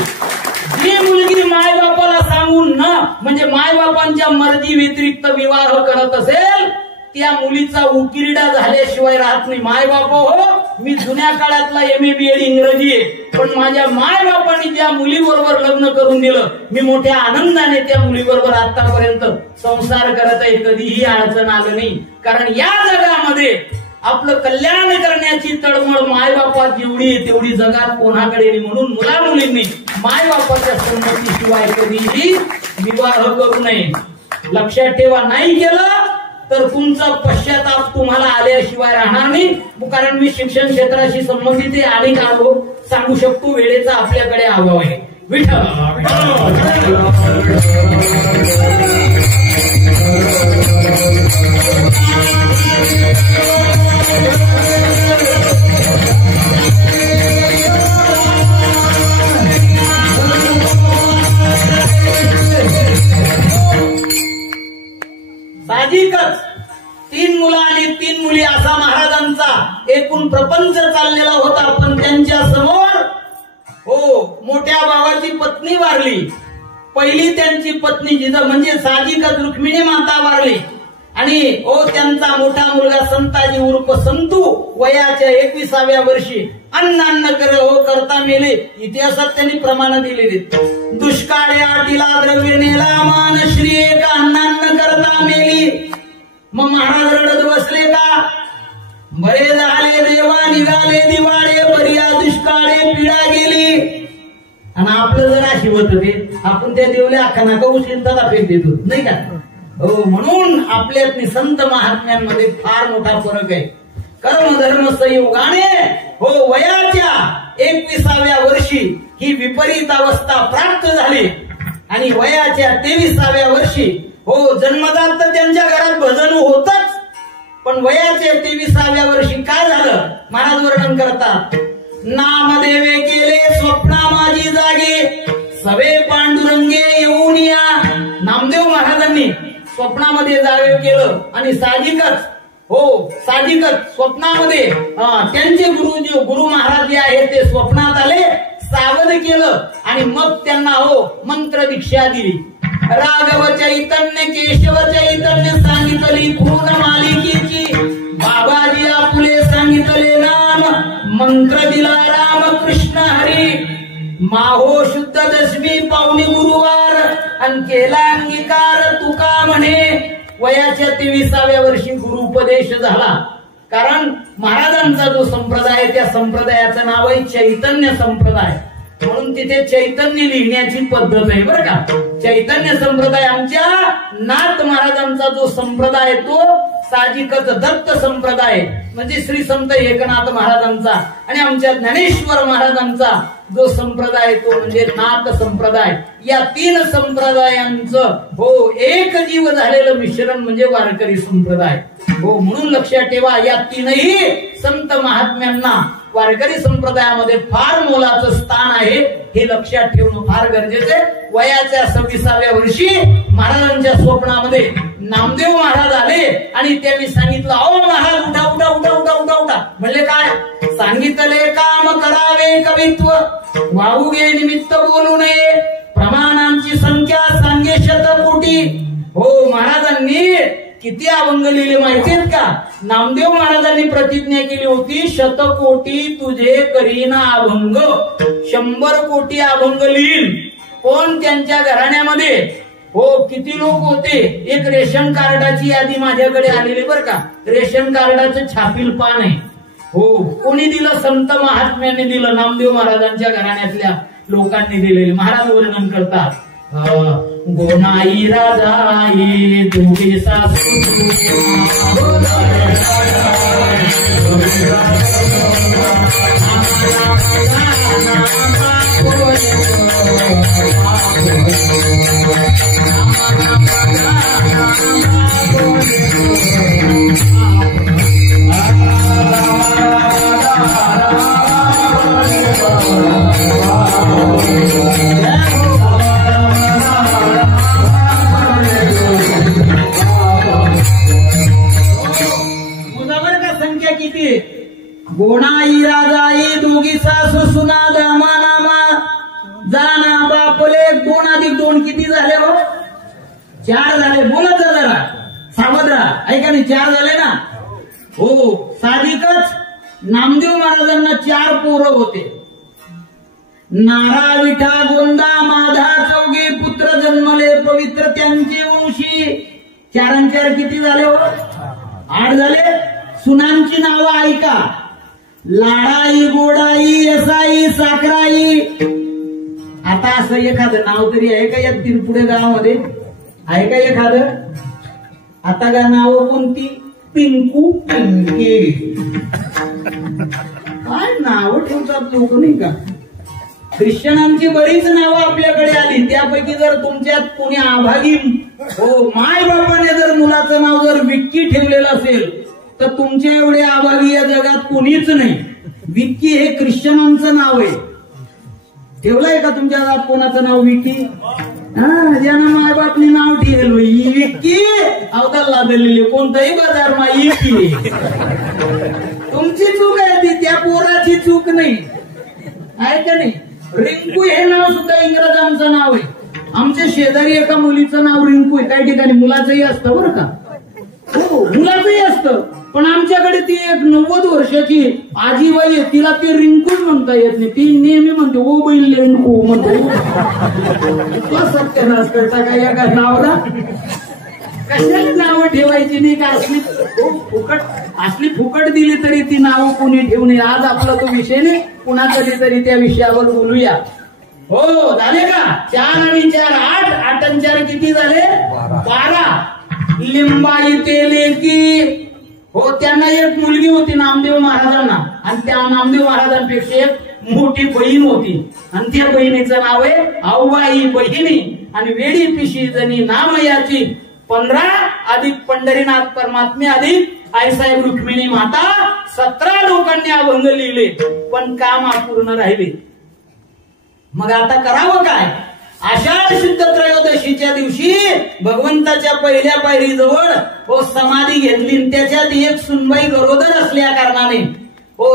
जी मुलगी मायबापाला सांगून न म्हणजे मायबापांच्या मर्जी व्यतिरिक्त विवाह करत असेल त्या मुलीचा उकिरडा झाल्याशिवाय राहत नाही. माय बाप हो, मी जुन्या काळातला MA BEd इंग्रजी आहे, पण माझ्या माय बापांनी ज्या मुलीबरोबर लग्न करून दिलं, मी मोठ्या आनंदाने त्या मुलीबरोबर आतापर्यंत संसार करत आहे. कधीही अडचण आलं नाही. कारण या जगामध्ये आपलं कल्याण करण्याची तळमळ मायबापात जेवढी आहे तेवढी जगात कोणाकडे नाही. म्हणून मुला मुलींनी मायबापाच्या संमतीशिवाय कधीही विवाह करू नये. लक्षात ठेवा, नाही केलं तर तुमचा पश्चाताप तुम्हाला आल्याशिवाय राहणार नाही. कारण मी शिक्षण क्षेत्राशी संबंधित अनेक अनुभव सांगू शकतो. वेळेचा आपल्याकडे अभाव आहे. विठ्ठल साहजिकच 3 मुलं आणि 3 मुली असा महाराजांचा एकूण प्रपंच चाललेला होता. पण त्यांच्या समोर मोठ्या भावाची पत्नी वारली. पहिली त्यांची पत्नी जिथं म्हणजे साहजिकच रुक्मिणी माता वारली. आणि त्यांचा मोठा मुलगा संताजी उर्फ संतू वयाच्या 21व्या वर्षी अन्न करता मेले. इतिहासात त्यांनी प्रमाण दिलेली. दुष्काळ्या तिला द्रविणेला मान श्री एक अन्न करता मेली. मग महाराज रडत बसले का? बरे झाले देवा निघाले दिवाळे, बरिया दुष्काळे पीडा गेली. आणि आपलं जर अशी होत ते आपण त्या देवल्या अख्खा नाका उचलता फेक देतो नाही का? म्हणून आपल्यात संत महात्म्यांमध्ये फार मोठा फरक आहे. कर्मधर्म संयोगाने वयाच्या 21व्या वर्षी ही विपरीत अवस्था प्राप्त झाली. आणि वयाच्या 23व्या वर्षी जन्मदात तर त्यांच्या घरात भजन होतच. पण वयाच्या 23व्या वर्षी काय झालं महाराज वर्णन करतात. नामदेवे केले स्वप्ना माझी जागे, सवे पांडुरंगे येऊन या. नामदेव महाराजांनी स्वप्नामध्ये जागे केलं. आणि साहजिकच स्वप्नामध्ये त्यांचे गुरु महाराज जे आहेत ते स्वप्नात आले, सावध केलं. आणि मग त्यांना मंत्र दीक्षा दिली. राघव चैतन्य केशव चैतन्य सांगितली पूर्ण मालिकेची. बाबाजी आपुले सांगितले नाम, मंत्र दिला राम कृष्ण हरी. माहो शुद्ध दशमी पावणी गुरुवार, आणि केला अंगीकार तुका म्हणे. वयाच्या 23व्या वर्षी गुरु उपदेश झाला. कारण महाराजांचा जो संप्रदाय त्या संप्रदायाचं नाव आहे चैतन्य संप्रदाय. म्हणून तिथे चैतन्य लिहिण्याची पद्धत आहे बरं का. चैतन्य संप्रदाय आमच्या नाथ महाराजांचा जो संप्रदाय तो साहजिकच दत्त संप्रदाय म्हणजे श्री संत एकनाथ महाराजांचा. आणि आमच्या ज्ञानेश्वर महाराजांचा जो संप्रदाय तो म्हणजे नाथ संप्रदाय. या 3 संप्रदायांचं एक जीव झालेलं मिश्रण म्हणजे वारकरी संप्रदाय. म्हणून लक्षात ठेवा, या 3ही संत महात्म्यांना वारकरी संप्रदायामध्ये फार मोलाचं स्थान आहे. हे लक्षात ठेवणं फार गरजेचं आहे. वयाच्या 26व्या वर्षी महाराजांच्या स्वप्नामध्ये नामदेव महाराज आले आणि त्यांनी सांगितलं, अहो महाराज उठा उठा उठा उठा उठा उठा. म्हणले काय? सांगितले काम करावे कवित्व, वाहू गे निमित्त बोलू नये, प्रमाणांची संख्या सांगे शतकोटी. महाराजांनी किती अभंग लिहिले माहितीत का? नामदेव महाराजांनी प्रतिज्ञा केली होती, 100 तुझे करीना अभंग. 100 कोटी अभंग लिहील. पण त्यांच्या घराण्यामध्ये किती लोक होते? एक रेशन कार्डाची यादी माझ्याकडे आलेली बरं का. रेशन कार्डाचं छापील पान आहे. कोणी दिलं? संत महात्म्याने दिलं. नामदेव महाराजांच्या घराण्यातल्या लोकांनी दिलेले. महाराज वर्णन करतात, गोनाई राजाई तुझे सासू गोणाई राजाई दोघी सासू सुना दामा नामा जाना बापले. 2 अधिक 2 किती झाले? 4 झाले. बोलत जा जरा, सावध राहा. ऐका नाही, 4 झाले ना. हो, साधिकच नामदेव महाराजांना 4 पोरं होते. नारा विठा गोंदा माधा चौघे पुत्र जन्मले पवित्र त्यांचे वंशी. 4 आणि 4 किती झाले हो? 8 झाले. सुनांची नावं ऐका. लाडाई, गोडाई, यसाई, साखराई. आता असं एखादं नाव तरी आहे का या तिरपुडे गावामध्ये? आहे का एखादं? आता का नाव कोणती? पिंकू, पिंकी. काय नाव ठेवतात लोक नाही का? ख्रिश्चनांची बरीच नावं आपल्याकडे आली. त्यापैकी जर तुमच्यात कोणी आभागी माय बापाने जर मुलाचं नाव जर विक्की ठेवलेलं असेल तर तुमच्या एवढे आभागी या जगात कोणीच नाही. विक्की हे ख्रिश्चनांचं नाव आहे. ठेवलंय का तुमच्या गावात कोणाचं नाव विक्की? ज्यानं माय बापने नाव ठेवलं विक्की अवतार लादलेले कोणताही बाजार माई विक्की. तुमची चूक आहे ती, त्या पोराची चूक नाही. आहे का नाही? रिंकू हे नाव सुद्धा इंग्रजांचं नाव आहे. आमच्या शेजारी एका मुलीचं नाव रिंकू आहे. काही ठिकाणी मुलाचंही असतं बरं का. हो, मुलाचंही असतं. पण आमच्याकडे ती एक 90 वर्षाची आजीबाई आहे, तिला ती रिंकूच म्हणता येत नाही. ती नेहमी म्हणते ओ बैल रिंकू म्हणते. सत्यानाश करता का या नावाला? कशाला नावं ठेवायची नाही का? असली फुकट दिली तरी ती नावं कोणी ठेवू नये. आज आपला तो विषय नाही, पुन्हा कधीतरी त्या विषयावर बोलूया. हो, झाले का? 4 आणि 4 8. 8 आणि 4 किती झाले? 12. लिंबाई तेले की. हो, त्यांना एक मुलगी होती नामदेव महाराजांना, आणि त्या नामदेव महाराजांपेक्षा एक मोठी बहीण होती, आणि त्या बहिणीचं नाव आहे आऊबाई बहिणी. आणि वेडी पिशी जणी नाम याची 15 अधिक पंढरीनाथ परमात्मे अधिक आईसाहेब रुक्मिणी माता. 17 लोकांनी अभंग लिहिले, पण काम अपूर्ण राहिले. मग आता करावं काय? आषाढ शुद्ध त्रयोदशीच्या दिवशी भगवंताच्या पहिल्या पायरीजवळ समाधी घेतली. त्याच्यात एक सुनबाई गरोदर असल्या कारणाने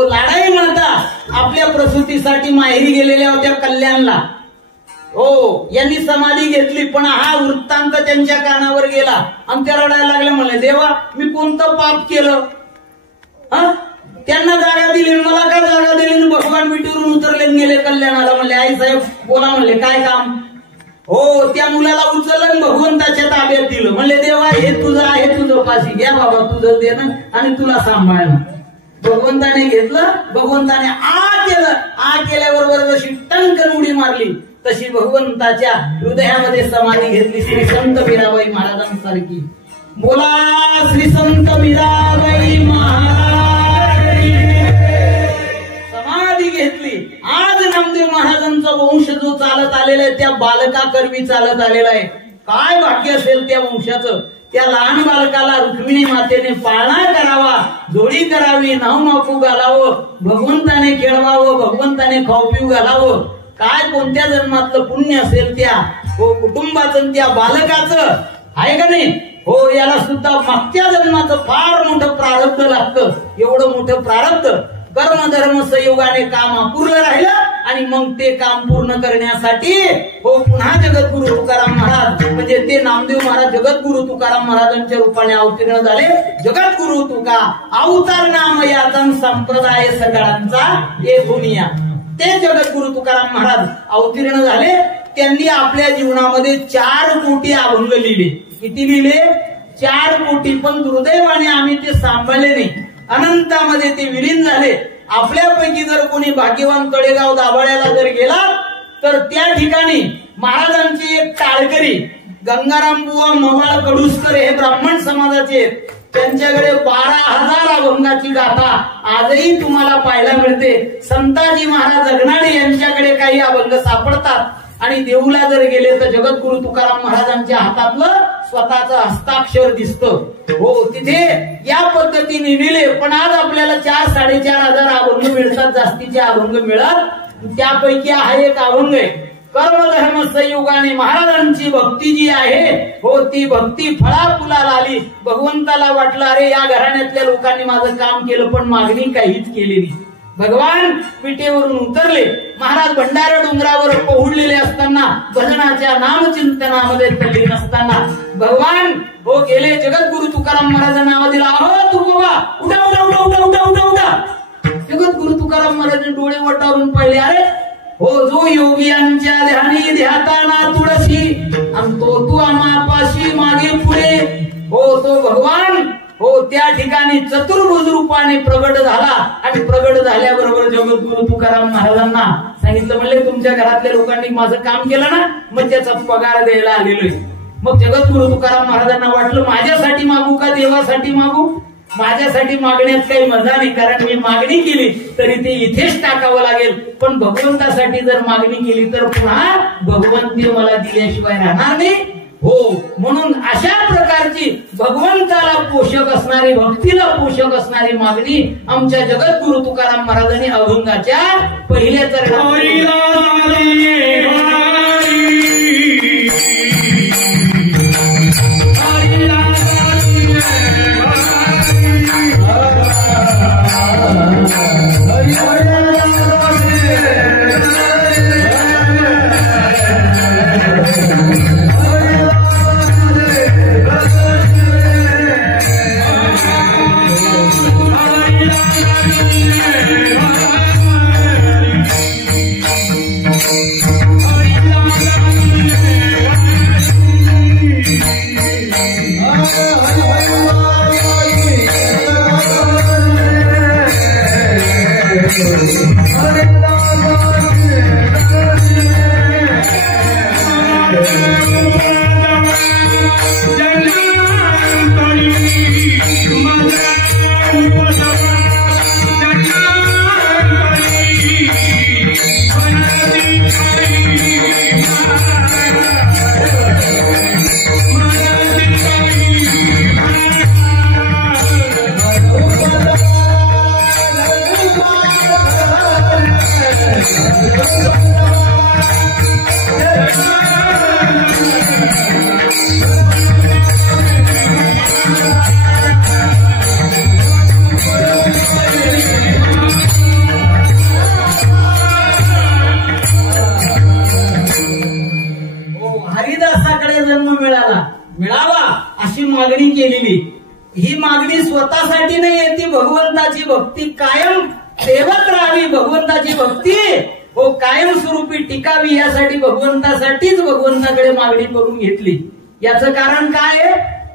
लाडाई माता आपल्या प्रसूतीसाठी माहेरी गेलेल्या होत्या कल्याणला. यांनी समाधी घेतली, पण हा वृत्तांत त्यांच्या कानावर गेला आणि त्या रडायला लागले. म्हणले, देवा मी कोणतं पाप केलं? त्यांना जागा दिली, मला काय जागा दिली? भगवान विठूरून उतरले गेले कल्याणाला. म्हणले, आई साहेब बोला. म्हणले, काय काम? त्या मुलाला उचललं भगवंताच्या ताब्यात दिलं. म्हणले, देवा हे तुझं आहे, तुझं पाशी घ्या बाबा, तुझं देणं आणि तुला सांभाळणं. भगवंताने घेतलं. भगवंताने केलं. केल्याबरोबर जशी टंकन उडी मारली तशी भगवंताच्या हृदयामध्ये समाधी घेतली. श्री संत मीराबाई महाराजांसारखी. बोला श्री संत मीराबाई महाराज. समाधी घेतली. आज नामदेव महाराजांचा वंश जो चालत आलेला आहे त्या बालकाकरवी चालत आलेला आहे. काय भाग्य असेल त्या वंशाचं. त्या लहान बालकाला रुक्मिणी मातेने पाळणा करावा, जोडी करावी, नाव माकू घालावं, भगवंताने खेळवावं, भगवंताने खाऊ पिऊ घालावं. काय कोणत्या जन्मातलं पुण्य असेल त्या कुटुंबाचं, त्या बालकाचं. आहे का नाही? याला सुद्धा मागच्या जन्माचं फार मोठं प्रारब्ध लागतं. एवढं मोठं प्रारब्ध कर्म धर्म संयोगाने काम अपूर्ण राहिलं, आणि मग ते काम पूर्ण करण्यासाठी पुन्हा जगद्गुरु तुकाराम महाराज म्हणजे ते नामदेव महाराज जगद्गुरु तुकाराम महाराजांच्या रूपाने अवतीर्ण झाले. जगद्गुरु तुका अवतार नाम यातन संप्रदाय सगळ्यांचा एक दुनिया. ते जगद्गुरु तुकाराम महाराज अवतीर्ण झाले. त्यांनी आपल्या जीवनामध्ये 4 कोटी अभंग लिहिले. किती लिहिले? 4 कोटी. पण दुर्दैवाने आम्ही ते सांभाळले नाही. अनंतामध्ये ते विलीन झाले. आपल्यापैकी जर कोणी भाग्यवान तळेगाव दाभाड्याला जर गेला तर त्या ठिकाणी महाराजांचे एक टाळकरी गंगाराम बुवा मवाळ कडुसकर हे ब्राह्मण समाजाचे, त्यांच्याकडे 12,000 अभंगाची गाथा आजही तुम्हाला पाहायला मिळते. संताजी महाराज अगनाडे यांच्याकडे काही अभंग सापडतात. आणि देऊला जर गेले तर जगद्गुरु तुकाराम महाराजांच्या हातातलं स्वतःचं हस्ताक्षर दिसतं. तिथे या पद्धतीने लिहिले. पण आज आपल्याला 4-4.5 अभंग मिळतात, जास्तीचे अभंग मिळत. त्यापैकी हा एक अभंग आहे. कर्मधर्म संयोगाने महाराजांची भक्ती जी आहे ती भक्ती फळा फुलाला आली. भगवंताला वाटलं, अरे या घराण्यातल्या लोकांनी माझं काम केलं पण मागणी काहीच केली नाही. भगवान पिठेवरून उतरले. महाराज भंडारा डोंगरावर पोहडलेले असताना, भजनाच्या नामचिंतनामध्ये तल्लीन असताना भगवान हो गेले. जगद्गुरु तुकाराम महाराजांना नाव दिला. अहो तुकोबा, उठा उठा उठा उठा उठा उठा उठा. जगद्गुरु तुकाराम महाराजांनी डोळे वटारून पाहिले. अरे हो, जो योगियांच्या ध्यानी ध्याताना तुळशी, आणि तो आमापाशी मागे पुढे हो तो भगवान हो त्या ठिकाणी चतुर्भुज रूपाने प्रगट झाला. आणि प्रगट झाल्याबरोबर जगद्गुरु तुकाराम महाराजांना सांगितलं, म्हणले तुमच्या घरातल्या लोकांनी माझं काम केलं ना, मग त्याचा पगार द्यायला आलेलोय. मग जगद्गुरु तुकाराम महाराजांना वाटलं, माझ्यासाठी मागू का देवासाठी मागू? माझ्यासाठी मागण्यात काही मजा नाही, कारण मी मागणी केली तरी ते इथेच टाकावं लागेल. पण भगवंतासाठी जर मागणी केली तर पुन्हा भगवंत मला दिल्याशिवाय राहणार नाही. हो, म्हणून अशा प्रकारची भगवंताला पोषक असणारी, भक्तीला पोषक असणारी मागणी आमच्या जगद्गुरु तुकाराम महाराजांनी अभंगाच्या पहिल्या चरणात मिळावा अशी मागणी केलेली. ही मागणी स्वतःसाठी नाहीये, ती भगवंताची भक्ती कायम सेवत राहावी, भगवंताची भक्ती हो कायमस्वरूपी टिकावी, यासाठी भगवंतासाठीच भगवंताकडे मागणी करून घेतली. याचं कारण काय आहे?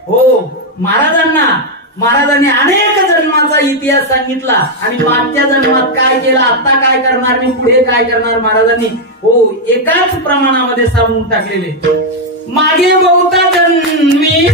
हो, महाराजांनी अनेक जन्माचा इतिहास सांगितला आणि मागच्या जन्मात काय केलं, आता काय करणार आणि पुढे काय करणार, महाराजांनी हो एकाच प्रमाणामध्ये सांगून टाकलेले. मागे बहुता जन्मी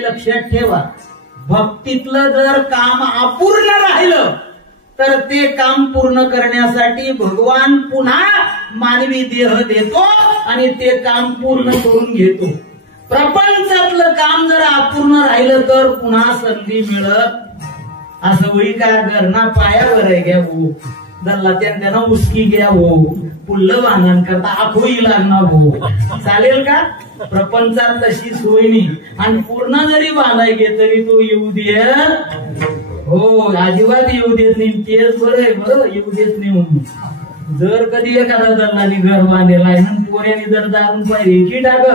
लक्षात ठेवा, भक्तीतलं जर काम अपूर्ण राहिलं तर ते काम पूर्ण करण्यासाठी भगवान पुन्हा मानवी देह देतो आणि ते काम पूर्ण करून घेतो. प्रपंचातलं काम जर अपूर्ण राहिलं तर पुन्हा संधी मिळत असं होई का? घरना पायावर आहे घ्या हो, दल्ला त्यांना उसकी घ्या हो, पुल्ल बांधण करता आखोई लागणार हो, चालेल का? प्रपंचात तशी सोय नाही. आणि पूर्ण जरी बांधायचे तरी तो येऊ दे हो, अजिबात येऊ देत नाही. तेच बरं आहे, बरं येऊ देत नाही म्हणून. जर कधी एखादा दल्लाने घर बांधलेला आहे आणि पोऱ्याने जर दारून पाहिजे की टाक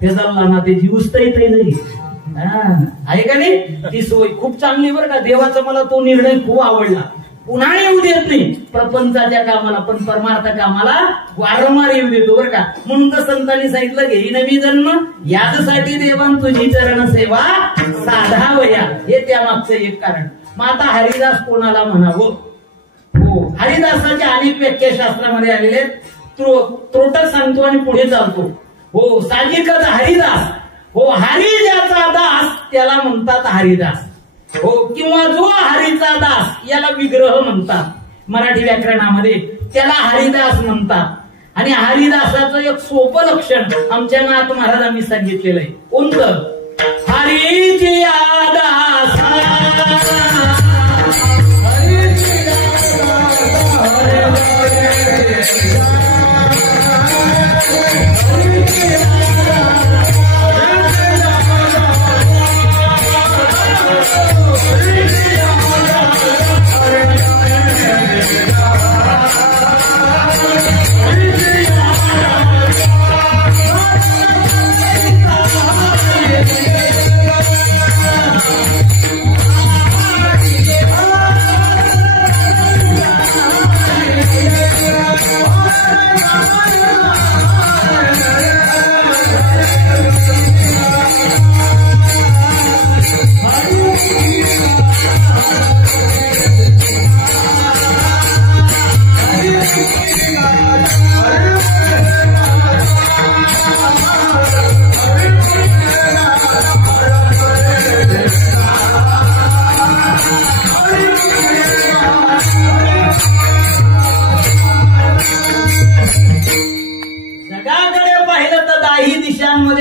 ते दल्लाना त्याची उस्तही नाही आहे का नाही? ती सोय खूप चांगली बरं का. देवाचा मला तो निर्णय खूप आवडला. पुन्हा येऊ देत नाही प्रपंचाच्या कामाला, पण परमार्थ कामाला वारंवार येऊ देतो बरं का. म्हणून तर संतांनी सांगितलं घेई नवी जन्म यासाठी देवान तुझी चरण सेवा साधावया, हे त्या मागचं एक कारण. मग आता हरिदास कोणाला म्हणावं? हो, हरिदासाच्या अनेक व्याख्या शास्त्रामध्ये आलेले आहेत. त्रोटक सांगतो आणि पुढे चालतो. हो, साहजिकच हरिदास, हो, हरी ज्याचा दास त्याला म्हणतात हरिदास. हो, किंवा जो हरीचा दास याला विग्रह म्हणतात मराठी व्याकरणामध्ये, त्याला हरिदास म्हणतात. आणि हरिदासाचं एक सोपं लक्षण आमच्या नाथ महाराजांनी सांगितलेलं आहे. कोणतं? हरीची दास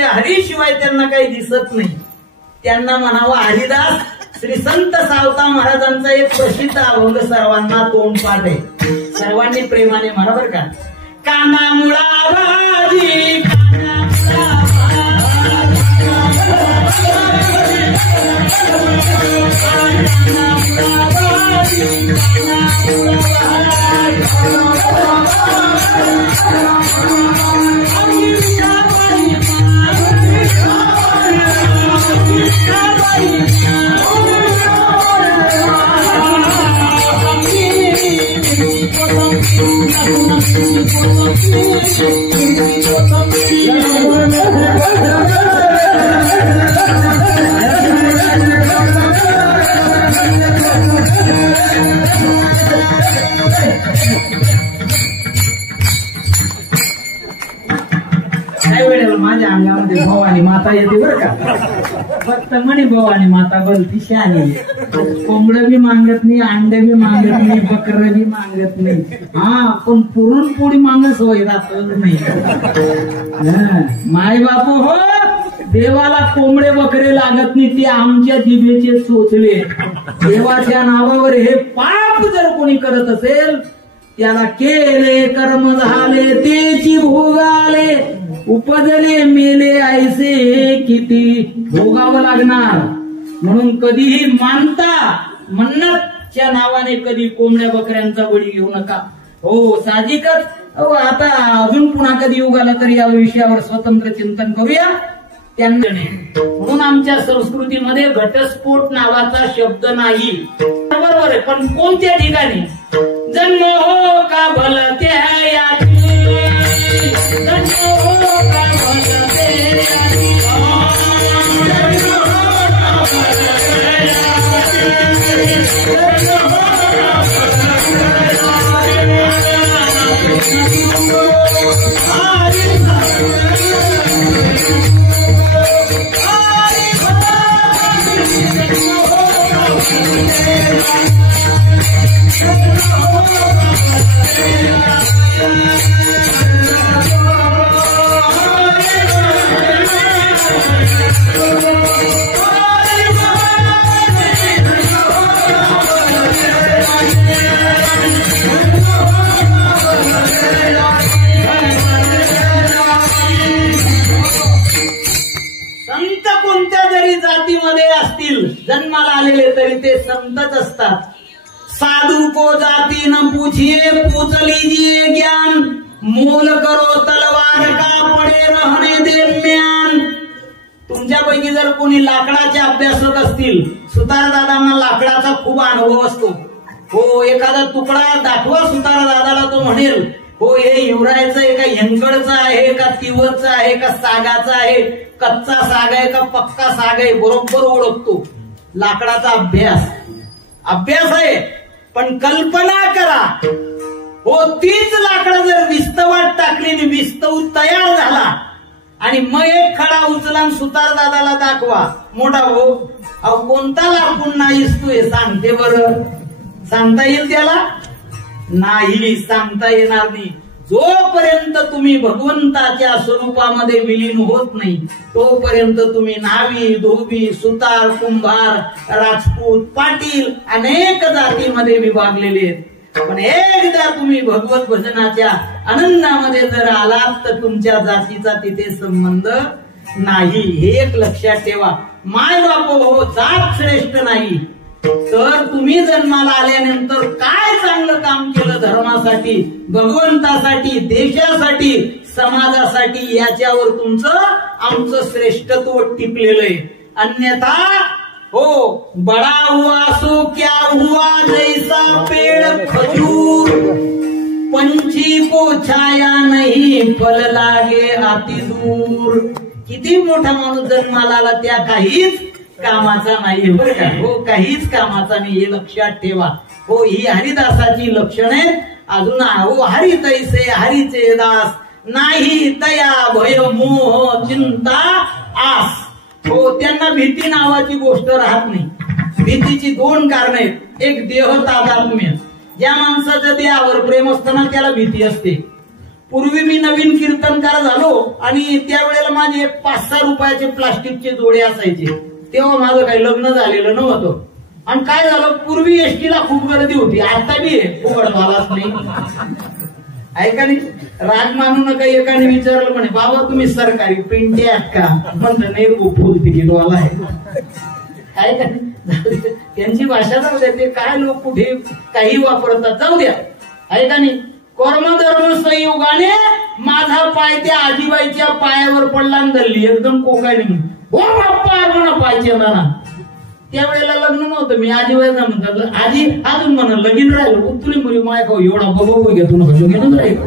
हरीशिवाय त्यांना काही दिसत नाही. त्यांना म्हणावं हरिदास. श्री संत सावता महाराजांचा एक प्रसिद्ध अभंग सर्वांना तोंडपाठ आहे, सर्वांनी प्रेमाने म्हणा बरं का. काना मुळा भाजी काही वेळेला माझ्या अंगामध्ये भवानी माता येते बरं का. फक्त म्हणे भवानी माता बोलती शानी. कोंबडं बी मागत नाही, अंड बी मागत नाही, बकर बी मागत नाही. हा, पण पुरणपोळी मागत होय राहत नाही. माय बापू हो, देवाला कोंबडे बकरे लागत नाही, ते आमच्या जिभेचे चोचले. देवाच्या नावावर हे पाप जर कोणी करत असेल त्याला केले कर्म झाले तेची भोगाले, उपजले मेले ऐसे किती भोगावं लागणार. म्हणून कधीही मानता मन्नतच्या नावाने कधी कोंबड्या बकऱ्यांचा बळी घेऊ नका. हो, साहजिकच. आता अजून पुन्हा कधी योग आला तर या विषयावर स्वतंत्र चिंतन करूया. म्हणून आमच्या संस्कृतीमध्ये घटस्फोट नावाचा शब्द नाही. बरोबर आहे, पण कोणत्या ठिकाणी जन्म हो का भलते जन्म हो का भलते जन्माला आलेले तरी ते संतच असतात. साधू को जाती न पूछिए पूछ लीजिए ज्ञान, मोल करो तलवार का पडे रहने दे म्यान. तुमच्यापैकी जर कोणी लाकडाचे अभ्यासक असतील, सुतार दादांना लाकडाचा खूप अनुभव असतो. हो एखादा तुकडा दाखवा सुतारा दादाला, तो म्हणेल हो हे युवरायचं आहे का, यंकडचं आहे का, तिवरचं आहे का, सागाचा आहे, कच्चा साग आहे का, पक्का साग आहे, बरोबर ओळखतो. लाकडाचा अभ्यास आहे. पण कल्पना करा, हो तीच लाकडं जर विस्तवात टाकली आणि विस्तव तयार झाला आणि मग एक खडा उचला सुतार दादाला दाखवा, मोठा भाऊ अहो कोणता लाकूड नाहीस तू हे सांगते बरं, सांगता येईल त्याला? नाही, सांगता येणार नाही. जोपर्यंत तुम्ही भगवंताच्या स्वरूपामध्ये विलीन होत नाही तोपर्यंत तुम्ही न्हावी, धोबी, सुतार, कुंभार, राजपूत, पाटील अनेक जातीमध्ये विभागलेले आहेत. पण एकदा तुम्ही भगवत भजनाच्या आनंदामध्ये जर आलात तर तुमच्या जातीचा तिथे संबंध नाही. हे एक लक्षात ठेवा. माय बाप हो जात श्रेष्ठ नाही, तर तुम्ही जन्माला आल्यानंतर काय चांगलं काम केलं धर्मासाठी, भगवंतासाठी, देशासाठी, समाजासाठी, याच्यावर तुमचं आमचं श्रेष्ठत्व टिकलेलं आहे. अन्यथा हो बडा हुआ सो क्या हुआ, जैसा पेड़ खजूर, पंछी को छाया नहीं, फल लागे अति दूर. किती मोठा माणूस जन्माला आला त्या काहीच कामाचा नाही बरं का. हो काहीच कामाचा नाही, हे लक्षात ठेवा. हो ही हरिदासाची लक्षण आहेत. अजून हो हरी तैसे हरीचे दास, नाही दया भय मोह चिंता आस. हो त्यांना भीती नावाची गोष्ट राहत नाही. भीतीची दोन कारण आहेत. एक देह तादात्म्य, ज्या माणसाचं देहावर प्रेम असताना त्याला भीती असते. पूर्वी मी नवीन कीर्तनकार झालो आणि त्यावेळेला माझे 5-6 रुपयाचे प्लास्टिकचे जोडे असायचे. तेव्हा माझं काही लग्न झालेलं नव्हतं. आणि काय झालं, पूर्वी एसटीला खूप गर्दी होती, आता बी फुकट झालाच नाही. ऐका नाही, राग मानू नका. एकाने विचारलं म्हणे बाबा तुम्ही सरकारी पिंटे आहात का, म्हणलं नाही फुल तिकीटवाला आहे. ऐका नाही, त्यांची भाषा जाऊ द्या, ते काय लोक कुठे काही वापरतात जाऊ द्या. ऐका नाही, कर्मधर्म संयोगाने माझा पाय त्या आजीबाईच्या पायावर पडला आणि धरली एकदम कोकायने म्हणून पाहिजे ना. त्यावेळेला लग्न नव्हतं. मी आजीबाईला म्हणतात आजी अजून म्हणा लगीन राहिलो, तुला मुली माय खाऊ एवढा बघू घ्या तुला लगीनच राहील.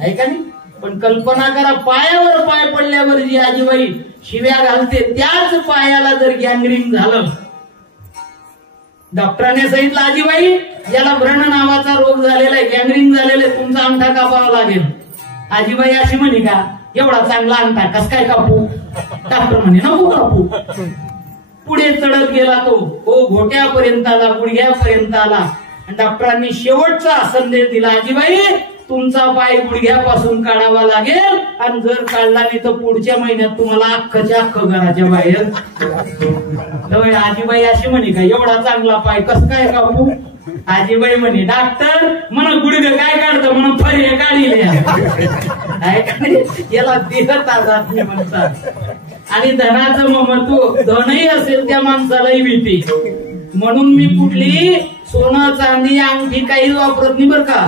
ऐका नाही, पण कल्पना करा पायावर पाय पडल्यावर जी आजीबाई शिव्या घालते त्याच पायाला जर गँग्रीन झालं, डॉक्टरांनी सांगितलं आजीबाई याला व्रण नावाचा रोग झालेला आहे, गँग्रीन झालेला आहे, तुमचा अंगठा कापावा लागेल. आजीबाई अशी म्हणे का एवढा चांगला अंगठा कस काय कापू? डॉक्टर म्हणे नको कापू. पुढे चढत गेला तो, हो घोट्यापर्यंत आला, गुडघ्यापर्यंत आला. डॉक्टरांनी शेवटचा संदेश दिला आजीबाई तुमचा पाय गुडघ्यापासून काढावा लागेल आणि जर काढला नाही तर पुढच्या महिन्यात तुम्हाला अख्खच्या अख्ख घराच्या बाहेर. आजीबाई अशी म्हणे का एवढा चांगला पाय कस काय कापू? आजीबाई म्हणे डॉक्टर म्हणा गुडघे काय काढतं म्हणून फरे काढले. याला देह तादात्म्य म्हणतात. आणि धनाचं महत्व, धनही असेल त्या माणसालाही भीती. म्हणून मी कुठली सोनं चांदी अंगठी काही वापरत नाही बरं का.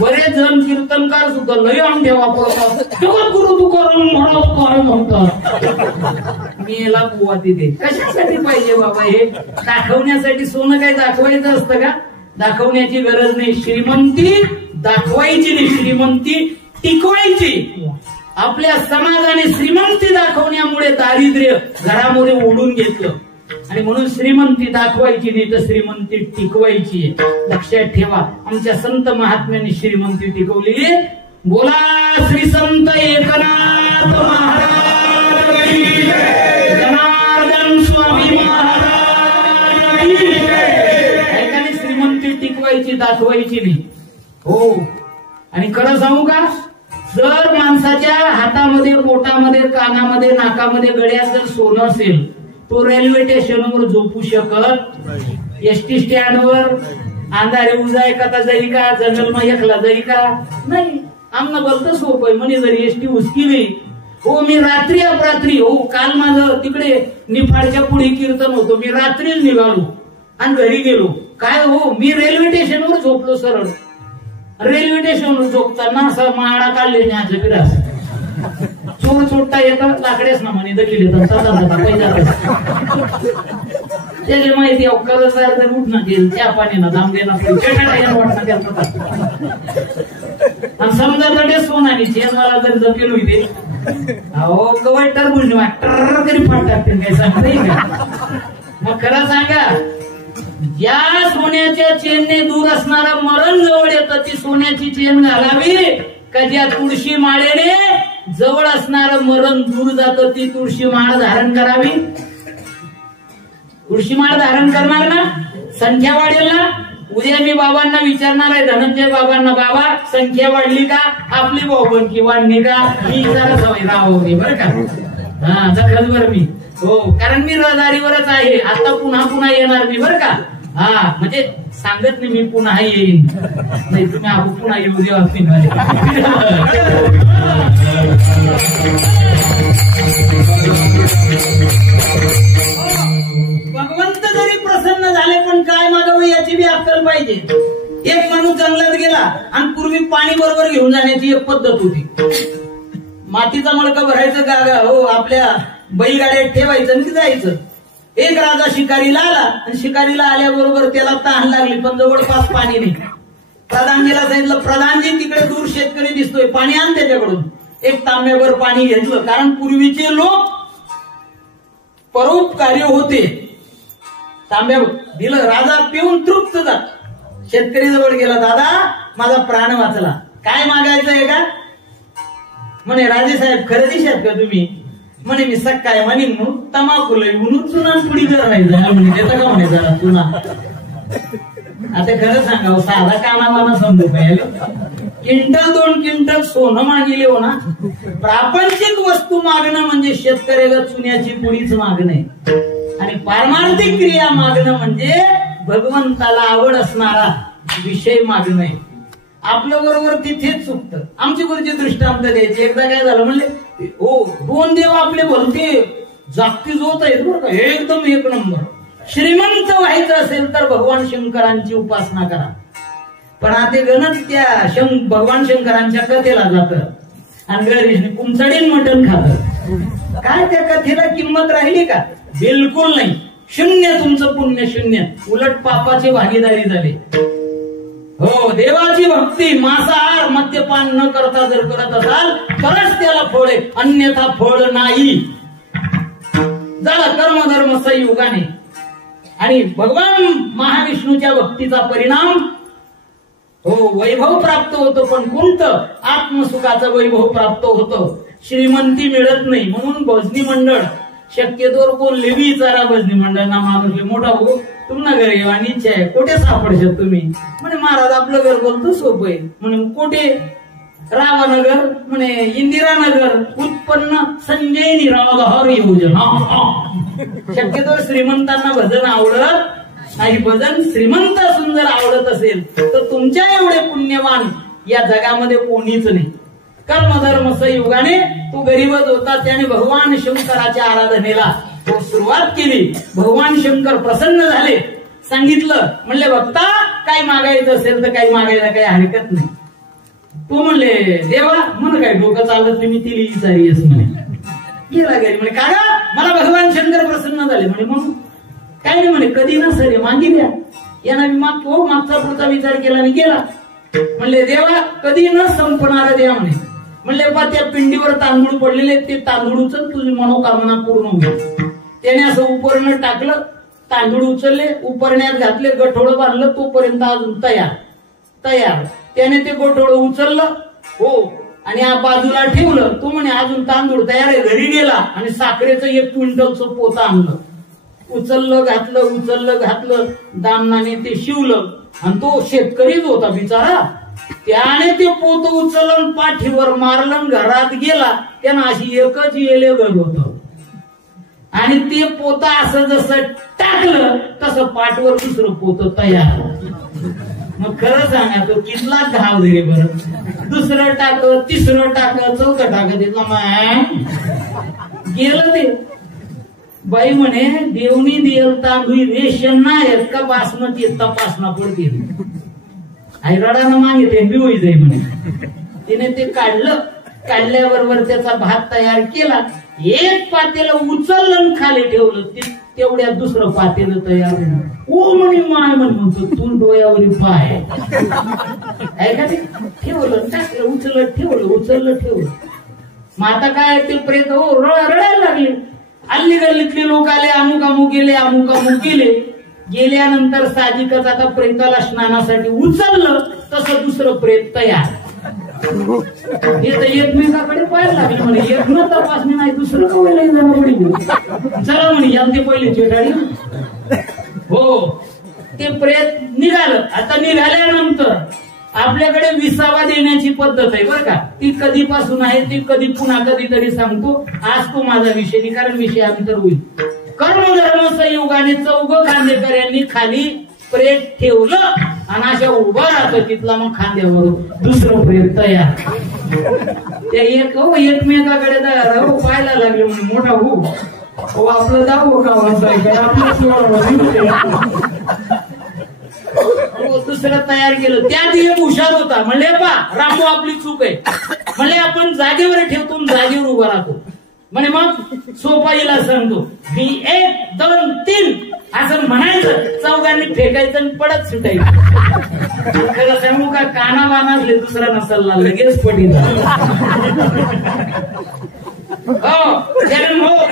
बरेच जण कीर्तनकार सुद्धा लय अंगठ्या वापरतात. तेव्हा गुरु तुकाराम महाराज काय म्हणतात, मी याला बुवा तिथे कशासाठी पाहिजे बाबा? हे दाखवण्यासाठी. सोनं काही दाखवायचं असतं का? दाखवण्याची गरज नाही. श्रीमंती दाखवायची नाही, श्रीमंती टिकवायची. आपल्या समाजाने श्रीमंती दाखवण्यामुळे दारिद्र्य घरामध्ये ओढून घेतलं आणि म्हणून श्रीमंती दाखवायची नाही तर श्रीमंती टिकवायची. लक्षात ठेवा, आमच्या संत महात्म्यांनी श्रीमंती टिकवलेली. बोला श्री संत एकनाथ महाराज, जनार्दन स्वामी महाराज. एकाने श्रीमंती टिकवायची दाखवायची नाही. हो, आणि खरं सांगू का, जर माणसाच्या हातामध्ये, पोटामध्ये, कानामध्ये, नाकामध्ये, गळ्यात जर सोनं असेल तो रेल्वे स्टेशनवर झोपू शकत, एसटी स्टँडवर अंधारे उजाय कथा जाई का, जंगलमा एकला जाई का? नाही. आमना बोलतं सोपं आहे म्हणे जरी एसटी उचकिली. हो मी रात्री अपरात्री, हो काल माझं तिकडे निफाडच्या पुढे कीर्तन होतो, मी रात्रीच निघालो आणि घरी गेलो. काय हो मी रेल्वे स्टेशनवर झोपलो. सरळ रेल्वे स्टेशनवर झोपताना असं माळा काढले न्याचं विरास चोर चोरता येतात लाकडेच ना म्हणे दखील येतात. त्याची माहिती कर्जदार जर उठणं गेल त्या पाण्यानं दाम देणार आणि समजा तडे सोनानी चेन मला जर जपेल होते अहो कवय टरबुज टर तरी फाट टाकतील काय सांगता का. मग खरं सांगा या सोन्याच्या चेनने दूर असणारं मरण जवळ येतं ती सोन्याची चेन घालावी का ज्या तुळशी माळेने जवळ असणारं मरण दूर जातं ती तुळशी माळ धारण करावी. तुळशी माळ धारण करणार ना संख्या वाढेल ना. उद्या मी बाबांना विचारणार आहे धनंजय बाबांना बाबा संख्या वाढली का आपली भाऊबंदकी वाढली का मी जरा सवय राहावी बरं का. हा जखल बरं मी हो कारण मी रहदारीवरच आहे आता पुन्हा येणार मी बरं का. हा म्हणजे सांगत नाही मी पुन्हा येईन नाही तुम्ही आपण पुन्हा येऊ देवा. भगवंत जरी प्रसन्न झाले पण काय मागावं याची बी अक्कल पाहिजे. एक माणूस जंगलात गेला आणि पूर्वी पाणी बरोबर घेऊन जाण्याची एक पद्धत होती. मातीचा मडका भरायचं गागा हो आपल्या बैलगाड्यात ठेवायचं आणि जायचं. एक राजा शिकारीला आला आणि शिकारीला आल्याबरोबर त्याला तहान लागली पण जवळपास पाणी नाही. प्रधानजीला सांगितलं प्रधानजी तिकडे दूर शेतकरी दिसतोय पाणी आण त्याच्याकडून. एक तांब्यावर पाणी घेतलं कारण पूर्वीचे लोक परोपकारी होते. तांब्या दिलं राजा पिऊन तृप्त जात. शेतकरी जवळ गेला दादा माझा प्राण वाचला काय मागायचं आहे का म्हणे राजे साहेब खरेदीशात का तुम्ही म्हणे मी सकाळी म्हणेन मग तमाखू म्हणून चुना पुढी जर नाही म्हणे देता का म्हणे जरा चुना. आता खरं सांगावं साधा कानामाना समजू पाहिजे. क्विंटल 2 क्विंटल सोनं मागिले हो ना. प्रापंचिक वस्तू मागणं म्हणजे शेतकऱ्याला चुन्याची पुडीच मागणे आणि पारमार्थिक क्रिया मागणं म्हणजे भगवंताला आवड असणारा विषय मागणे. आपल्या बरोबर तिथेच चुकतं. आमची गुरुची दृष्टांत द्यायची. एकदा काय झालं म्हणले हो 2 देव आपले भलते जागती जोत आहेत बरं का एकदम एक नंबर. श्रीमंत व्हायचं असेल तर भगवान शंकरांची उपासना करा. पण आता गणच त्या भगवान शंकरांच्या कथेला जातं आणि गणेशने कुंचडीन मटण खात. काय त्या कथेला किंमत राहिली का बिलकुल नाही. शून्य तुमचं पुण्य शून्य उलट पापाची भागीदारी झाली. हो देवाची भक्ती मांसाहार मद्यपान न करता जर करत असाल तरच त्याला फळ आहे अन्यथा फळ नाही. झाला कर्मधर्म संयोगाने आणि भगवान महाविष्णूच्या भक्तीचा परिणाम हो वैभव प्राप्त होतो. पण कोणतं आत्मसुखाचं वैभव प्राप्त होतं. श्रीमंती मिळत नाही म्हणून भजनी मंडळ शक्यतोवर कोण लेवी चारा भजनी मंडळांना माणूस मोठा हो तुम्हाला घर येवानी इच्छा आहे कोठे सापडशात तुम्ही म्हणे महाराज आपलं घर बोलतो सोपं आहे म्हणे कोठे रावनगर म्हणे इंदिरानगर उत्पन्न संजयनी रावहर योजना. शक्यतोवर श्रीमंतांना भजन आवडत नाही. भजन श्रीमंत सुंदर आवडत असेल तर तुमच्या एवढे पुण्यवान या जगामध्ये कोणीच नाही. कर्मधर्म संयोगाने तो गरीबच होता. त्याने भगवान शंकराच्या आराधनेला तो सुरुवात केली. भगवान शंकर प्रसन्न झाले. सांगितलं म्हणले भक्ता काय मागायचं असेल तर काही मागायला काही हरकत नाही. तो म्हणले देवा म्हण काय डोकं चालत नाही मी तिला विचारी असं म्हणे. गेला घरी म्हणे का मला भगवान शंकर प्रसन्न झाले म्हणे मग काय नाही म्हणे कधी ना सर मागी द्या यांना मी मागतो. मागचा पुढचा विचार केला आणि गेला. म्हणले देवा कधी न संपणार द्या म्हणे. म्हणले बा त्या पिंडीवर तांदूळ पडलेले ते तांदूळ उचल तुझी मनोकामना पूर्ण होईल. त्याने असं उपरणं टाकलं तांदूळ उचलले उपरण्यात घातले गठोडं बांधलं तोपर्यंत अजून तयार. त्याने ते गठोडं उचललं हो आणि बाजूला ठेवलं. तो म्हणे अजून तांदूळ तयार आहे. घरी गेला आणि साखरेचं 1 क्विंटलचं पोतं आणलं. उचललं घातलं दामनाने ते शिवलं आणि तो शेतकरीच होता बिचारा. त्याने ते पोतं उचललं पाठीवर मारलं घरात गेला. त्यानं अशी एकच येले घर होत आणि ते पोतं असं जसं टाकलं तसं पाठवर दुसरं पोतं तयार. मग खरं सांगा तो कितला घाव दिले बरं. दुसरं टाक तिसरं टाक चौथं टाक तिथला गेलं ते. बाई म्हणे देवनी देल तांदूळ रेशन नाही का बासमती तपासना पडते. आईराडानं मागितले बिवई जाई म्हणे. तिने ते काढल्याबरोबर त्याचा भात तयार केला. एक पातेला उचललं खाली ठेवलं. तेवढ्यात दुसरं पातेलं तयार होणार. ओ म्हणे माय म्हणतो तू डोळ्यावरील पाय ऐका ते ठेवलं टाकलं उचललं ठेवलं. मग आता काय ते प्रेत रडायला लागले. अल्ली गल्लीतले लोक आले, अमुक गेले. गेल्यानंतर साहजिकच आता प्रेताला स्नानासाठी उचललं तसं दुसरं प्रेत तयार. हे तर एकमेकाकडे पाहायला लागले म्हणे एक न तपासणी नाही दुसरं कवयला चला म्हणे यांचे पहिले चेटाळी. हो ते प्रेत निघालं. आता निघाल्यानंतर आपल्याकडे विसावा देण्याची पद्धत आहे बरं का. ती कधीपासून आहे ती पुन्हा कधीतरी सांगतो. आज तो माझा विषय नाही कारण विषयानंतर होईल. कर्मधर्म संयोगाने चौघ खांदेकऱ्यांनी खाली प्रेत ठेवलं आणि अशा उभा राहतो तिथला मग खांद्यावर दुसरं प्रेत तयार. त्या एकमेकाकडे पाहायला लागले म्हणून मोठा हो आपलं दाव का दुसरं तयार केलं. त्यात एक हुशार होता. म्हणले बा रामू आपली चूक आहे. म्हणले आपण जागेवर ठेवतो जागेवर उभा राहतो. म्हणे मग सोपाईला सांगतो मी 1 2 3 असं म्हणायचं. चौघांनी फेकायचं आणि पडत सुटायचं. खरं सांगू का काना बाणासले दुसरा नसला लगेच पडील. हो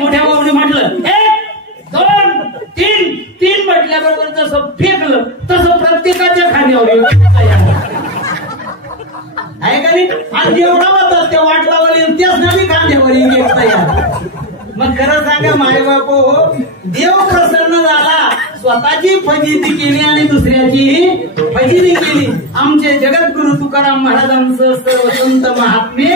मोठ्या भाऊने म्हटलं 1 2 3 म्हटल्याबरोबर जसं फेकलं तसं प्रत्येकाच्या खांद्यावर आहे का नाही. आणि जेवढा होता त्या वाटलावर त्याच नवी खांद्यावर एक तयार. मग खरं सांगा माय बापो देव प्रसन्न झाला. स्वतःची फजिती केली आणि दुसऱ्याची फजिती केली. आमचे जगद्गुरु तुकाराम महाराजांचं सर्व संत महात्मे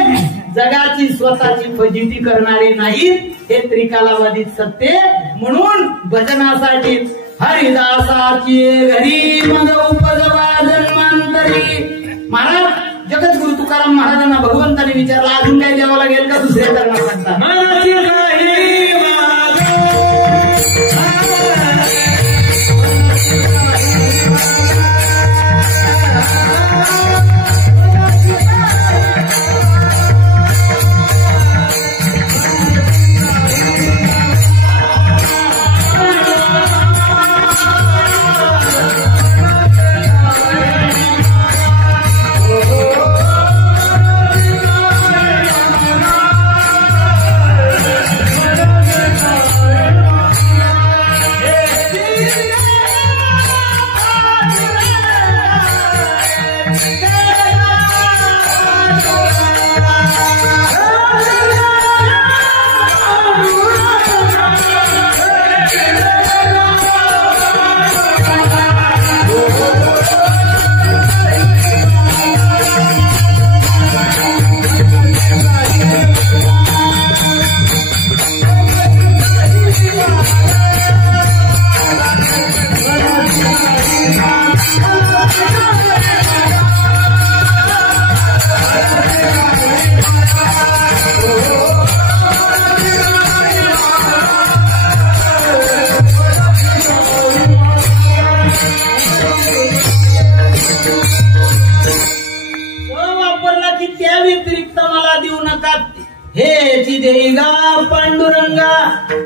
जगाची स्वतःची फजिती करणारे नाहीत. हे त्रिकालावादी सत्य. म्हणून भजनासाठी हरिदासाची घरी मग उपजवा जन्मांतरी. महाराज जगद्गुरु तुकाराम महाराजांना भगवंताने विचारला अजून काय द्यावं लागेल का दुसऱ्या करणार सांगता.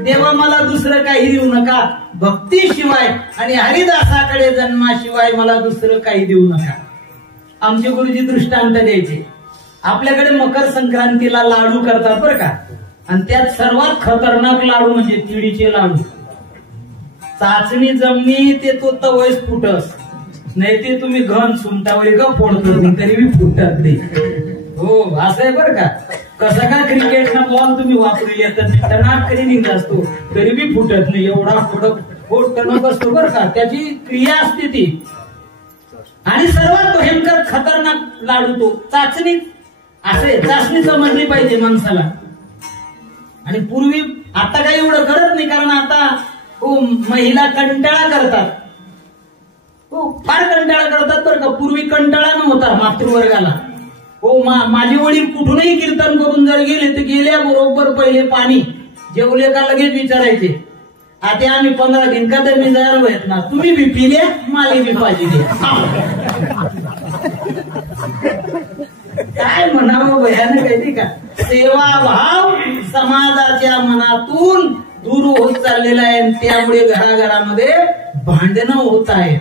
देवा मला दुसरं काही देऊ नका. भक्तीशिवाय आणि हरिदासाकडे जन्माशिवाय मला दुसरं काही देऊ नका. आमचे गुरुजी दृष्टांत द्यायचे. आपल्याकडे मकर संक्रांतीला लाडू करतात बरं का. आणि त्यात सर्वात खतरनाक लाडू म्हणजे तिळीचे लाडू. चाचणी जमनी ते तो तवयच फुटस नाही ते तुम्ही घन सुमटावर का फोडतो तरी बी फुटत नाही. हो असं आहे बरं का. कसं का क्रिकेटना बॉल तुम्ही वापरले तर टनाक करी निघत असतो तरी बी फुटत नाही. एवढा टणक असतो बरं का. त्याची क्रिया असते ती. आणि सर्वात भयंकर खतरनाक लाडू तो चाचणी. असे चाचणी समजली पाहिजे माणसाला. आणि पूर्वी आता काही एवढं करत नाही कारण आता महिला कंटाळा करतात. हो फार कंटाळा करतात बरं का. पूर्वी कंटाळा नव्हता मातृवर्गाला. हो माझे वडील कुठूनही कीर्तन करून जर गेले तर गेल्याबरोबर पहिले पाणी जेवले का लगेच विचारायचे आता आम्ही 15 दिन का तर मी जायला होत ना तुम्ही बी पिल्या मला बी पाहिजे द्या. काय म्हणावं भयानक आहे का. सेवा भाव समाजाच्या मनातून दूर होत चाललेला आहे आणि त्यामुळे घराघरामध्ये भांडणं होत आहेत.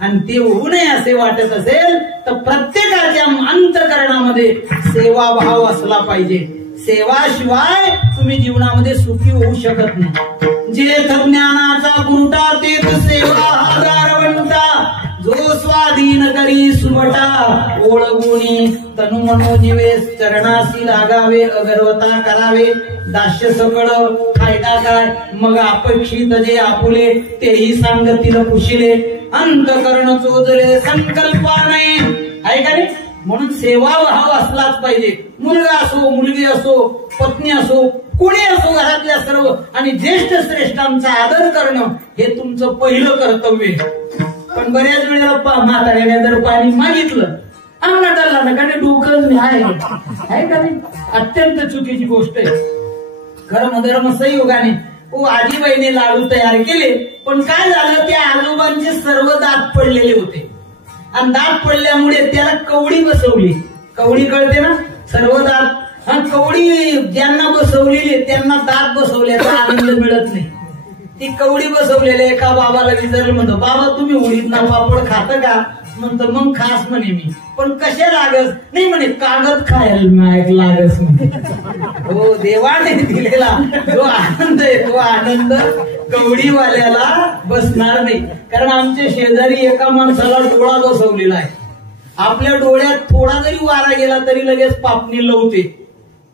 आणि ते होऊ नये असे वाटत असेल तर प्रत्येकाच्या अंतःकरणामध्ये सेवाभाव असला पाहिजे. सेवाशिवाय तुम्ही जीवनामध्ये सुखी होऊ शकत नाही. जे ज्ञानाचा गुरुटा तेच सेवा आधारवंता, जो स्वाधीन करी सुवटा, ओळगुणी तनु मनोजीवे, चरणासी लागावे, अगर्वता करावे, दास्य सकळ फायदा काय, मग अपेक्षित जे आपुले, तेही सांगतील कुशिले, अंतकरण चोजले संकल्पा नाही. आहे का नाही? म्हणून सेवाभाव असलाच पाहिजे. मुलगा असो, मुलगी असो, पत्नी असो, कोणी असो, घरातल्या सर्व आणि ज्येष्ठ श्रेष्ठांचा आदर करणं हे तुमचं पहिलं कर्तव्य आहे. पण बऱ्याच वेळेला म्हाताऱ्याने जर पाणी मागितलं, अंगाला ना का डोकं आहे का नाही? अत्यंत चुकीची गोष्ट आहे. खरं धर्म संयोगाने आजीबाईने लाडू तयार केले, पण काय झालं, त्या आजोबांचे सर्व दात पडलेले होते आणि दात पडल्यामुळे त्याला कवडी बसवली. कवडी कळते ना, सर्व दात. हा, कवडी ज्यांना बसवलेली त्यांना दात बसवल्याचा आनंद मिळत नाही. ती कवडी बसवलेल्या एका बाबाला विचारलं, म्हणतो बाबा तुम्ही उडीदना पापड खाता का? म्हणतो मग खास म्हणे मी, पण कशा लागस? नाही म्हणे कागद खायला लागस म्हणे. हो, देवाने दिलेला जो आनंद आहे तो आनंद कवडीवाल्याला बसणार नाही. कारण आमच्या शेजारी एका माणसाला डोळा बसवलेला आहे. आपल्या डोळ्यात थोडा जरी वारा गेला तरी लगेच पापणी लवते.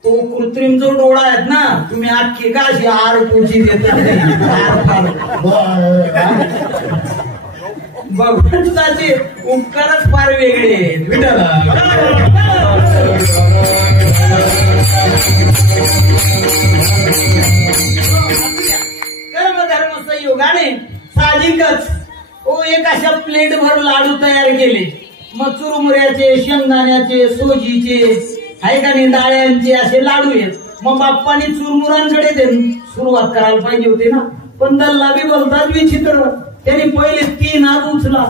तो कृत्रिम जो डोळा आहे ना, तुम्ही अख्खी का अशी आर पोची देतात. भगवंताचे उपकारच फार वेगळे आहेत. कर्मधर्म संयोगाने साहजिकच एक अशा प्लेट भर लाडू तयार केले. मग चुरमुऱ्याचे, शेंगदाण्याचे, सोजीचे, आहे का नाही, डाळ्यांचे असे लाडू आहेत. मग बाप्पानी चुरमुरांकडे सुरुवात करायला पाहिजे होती ना. पण दल्ला बी बोलतात विचित्र. त्यांनी पहिले 3 हात उचला,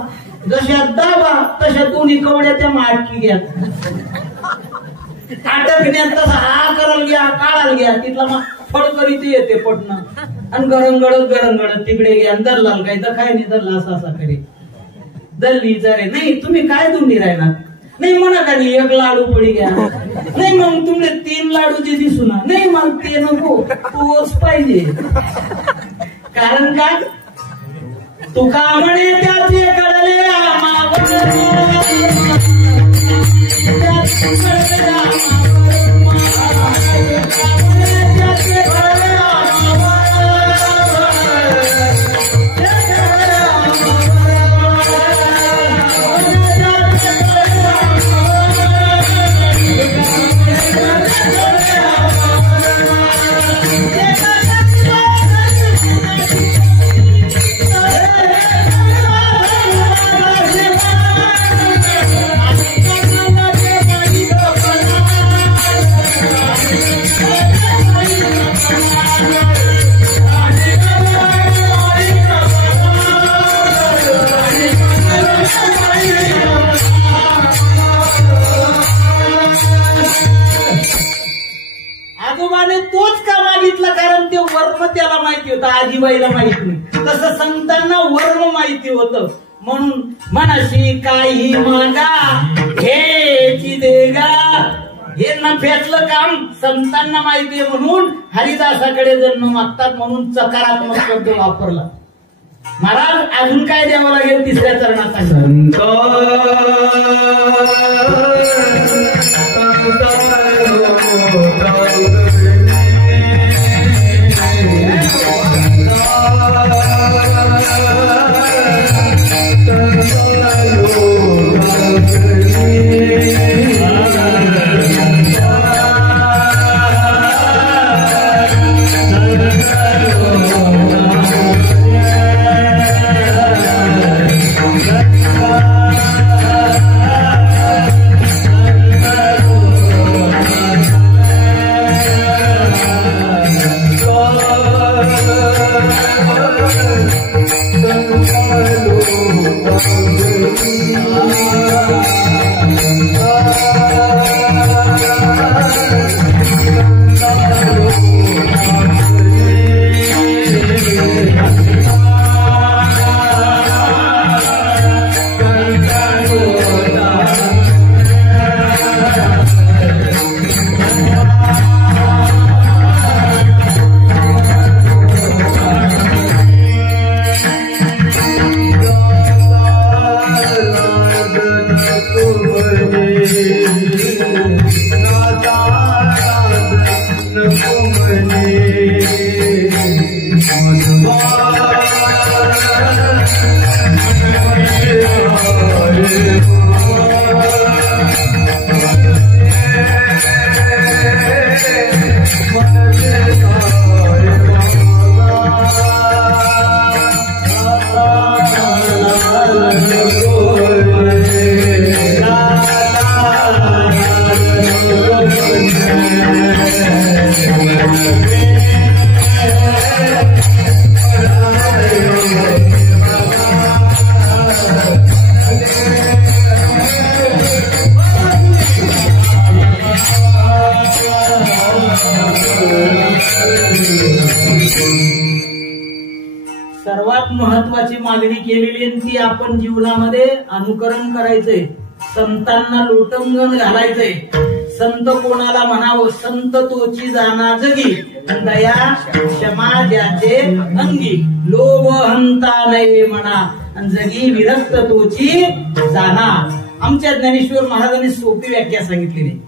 जशा दाबा तशा दोन्ही कवड्या त्या माटकी घ्या, अटकण्यात तसा हा करायला घ्या, काढायला घ्या, तिथला मग फडकरीत येते पटणं आणि गरंगडत तिकडे घ्या. दल्लाल काय तर काय नाही, दल्ला असा करे. दल्ली विचारे नाही तुम्ही काय दोन्ही राहणार? नाही म्हणा का नाही, एक लाडू पडी घ्या. नाही मग तुमले 3 लाडू जे दिसू ना, नाही मग ते नको, तोच पाहिजे. कारण काय, तुका म्हणे त्याचे कळले त्याला माहिती होतं, आजीबाईला माहिती नाही. तसं संतांना वर्म माहिती होतं. म्हणून मनाशी काही मागा हे देगा, हे नफ्यातलं काम संतांना माहिती आहे. म्हणून हरिदासाकडे जन्म मागतात, म्हणून सकारात्मक शब्द वापरला. महाराज अजून काय द्यावं लागेल तिसऱ्या चरणात? संत सर्वात महत्वाची मागणी केलेली ती आपण जीवनामध्ये अनुकरण करायचंय, संतांना लोटंगण घालायचंय. संत कोणाला म्हणावं? संत तोची जाना जगी, दया क्षमा ज्याचे अंगी, लोभ हंता नये म्हणा, जगी विरक्त तोची जाना. आमच्या ज्ञानेश्वर महाराजांनी सोपी व्याख्या सांगितलेली.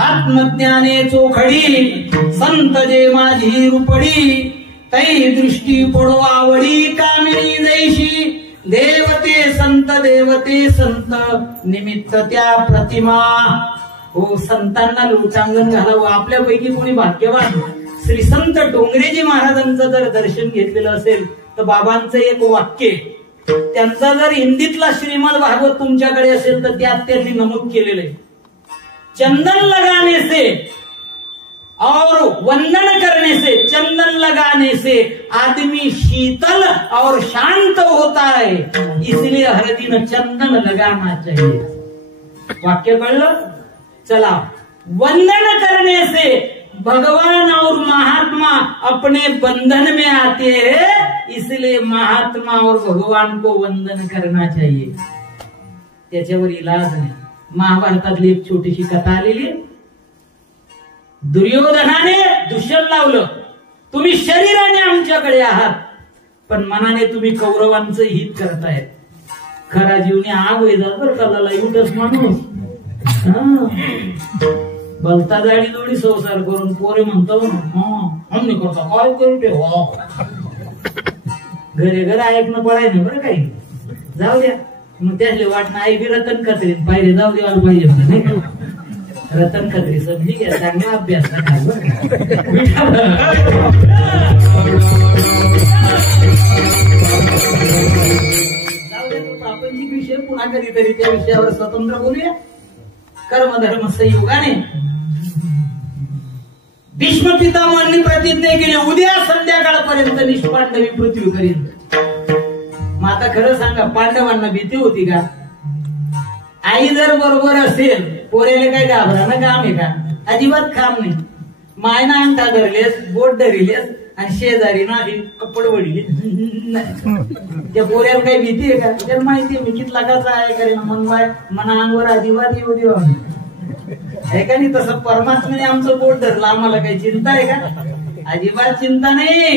आत्मज्ञाने चोखडी संत जे माझी रुपडी, तै दृष्टी पडो आवडी कामिनी जैशी, देवते संत निमित्त त्या प्रतिमा. हो, संतांना लोटांगण घालावं. आपल्यापैकी कोणी भाग्यवान श्री संत डोंगरेजी महाराजांचं जर दर्शन घेतलेलं असेल तर बाबांचं एक वाक्य, त्यांचा जर हिंदीतला श्रीमद भागवत तुमच्याकडे असेल तर त्यात त्यांनी नमूद केलेलं आहे, चंदन लगाने से और वंदन करने से, चंदन लगाने से आदमी शीतल और शांत होता है, इसलिए हर दिन चंदन लगाना चाहिए. वाक्य कळलं? चला, वंदन करने से भगवान और महात्मा अपने बंधन में आते हैं, इसलिए महात्मा और भगवान को वंदन करना चाहिए. त्याच्यावर इलाज नाही. महाभारतातली एक छोटीशी कथा आलेली. दुर्योधनाने दुष्यंत लावलं, तुम्ही शरीराने आमच्याकडे आहात पण मनाने तुम्ही कौरवांचं हित करतायत. खरा जीवने आग वेदात बरं का लाईवटच माणूस. भलता जाडी जोडी संसार करून पोरे म्हणतो हमने करता काय करू ठेवा. घरे घर ऐकणं पडाय नाही बरं काही. जाऊ द्या मग त्यातले वाटणं आई बी रतन खत्रीत पाहिजे जाऊ द्यायला पाहिजे नाही का. रतन खत्री समजी घ्या, चांगला अभ्यास जाऊ द्या. तो प्रापंचिक विषय पुन्हा कधीतरी त्या विषयावर स्वतंत्र बोलूया. कर्मधर्म संयोगाने भीष्म पितामहांनी प्रतिज्ञा केली, उद्या संध्याकाळपर्यंत निष्पांडवी पृथ्वी करीन. मग आता खरं सांगा, पांडवांना भीती होती का? आई जर बरोबर असेल पोरेला काय घाबरानं काम आहे का? अजिबात काम नाही. मायना अंगठा धरलेस, बोट धरलेस आणि शेजारी ना कपड वडली, त्या पोऱ्याला काही भीती आहे का? त्याला माहिती आहे मी कितला कसा आहे करेन मना अंगवर अजिबात येऊ देऊ आहे का नाही. तसं परमात्म्याने आमचं बोट धरलं, आम्हाला काही चिंता आहे का? अजिबात चिंता नाही.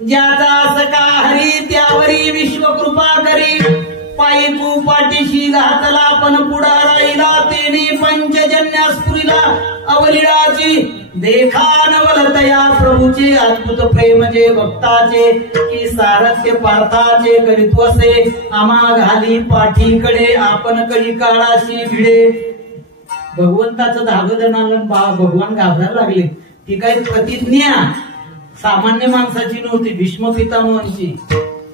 ज्याचा सका हरी त्यावरी विश्वकृपा करी, पायी तू पाठीशी घातला पण पुढा राहिला, तेने पंचजन्या स्फुरिला अवलिळाची, देखा नवलतया प्रभूचे अद्भुत प्रेम जे भक्ताचे, की सारथ्य पार्थाचे करीत्वसे, आम्हा घाली पाठीकडे आपण कळी काळाशी भिडे. भगवंताचं धागधन आलं, भगवान घाबरायला लागले. ती काही प्रतिज्ञा सामान्य माणसाची नव्हती, भीष्म पितामहांची.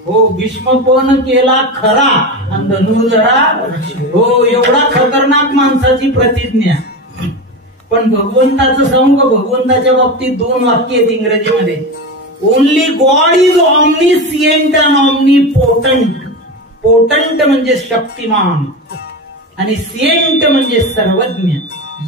हो, भीष्म पण केला खरा आणि धनुर्धरा हो एवढा खतरनाक माणसाची प्रतिज्ञा. पण भगवंताचं सांगू का, भगवंताच्या बाबतीत दोन वाक्य आहेत इंग्रजीमध्ये. Only God is omniscient and omnipotent. Potent म्हणजे शक्तिमान आणि सिएंट म्हणजे सर्वज्ञ.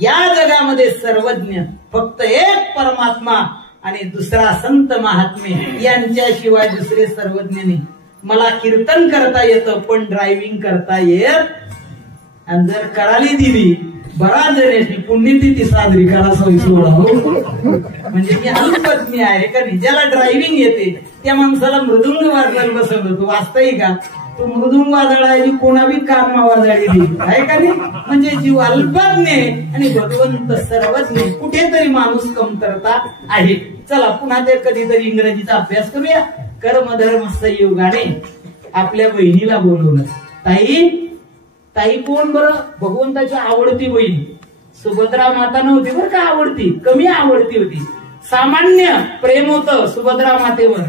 या जगामध्ये सर्वज्ञ फक्त एक परमात्मा आणि दुसरा संत महात्मे, यांच्याशिवाय दुसरे सर्वज्ञ नाही. मला कीर्तन करता येतं पण ड्रायव्हिंग करता येत. आणि जर कराली दिली बराच जणांची पुण्यतिथी साजरी करा सोयीसोळा म्हणजे मी अल्पज्ञ आहे का नाही. ज्याला ड्रायव्हिंग येते त्या माणसाला मृदुंग वाजवायला बसवलं, तू वाचताय का? तू मृदुंग वाजळायची कोणा बी कानमा वाजळी आहे का नाही. म्हणजे जीव अल्पज्ञ आणि भगवंत सर्वज्ञ. कुठेतरी माणूस कमतरता आहे. चला पुन्हा ते कधीतरी इंग्रजीचा अभ्यास करूया. कर्मधर्म संयोगाने आपल्या बहिणीला बोलवलं. ताई कोण बरं? भगवंताची आवडती बहीण. सुभद्रा माता नव्हती बरं का आवडती, कमी आवडती होती. सामान्य प्रेम होतं सुभद्रा मातेवर,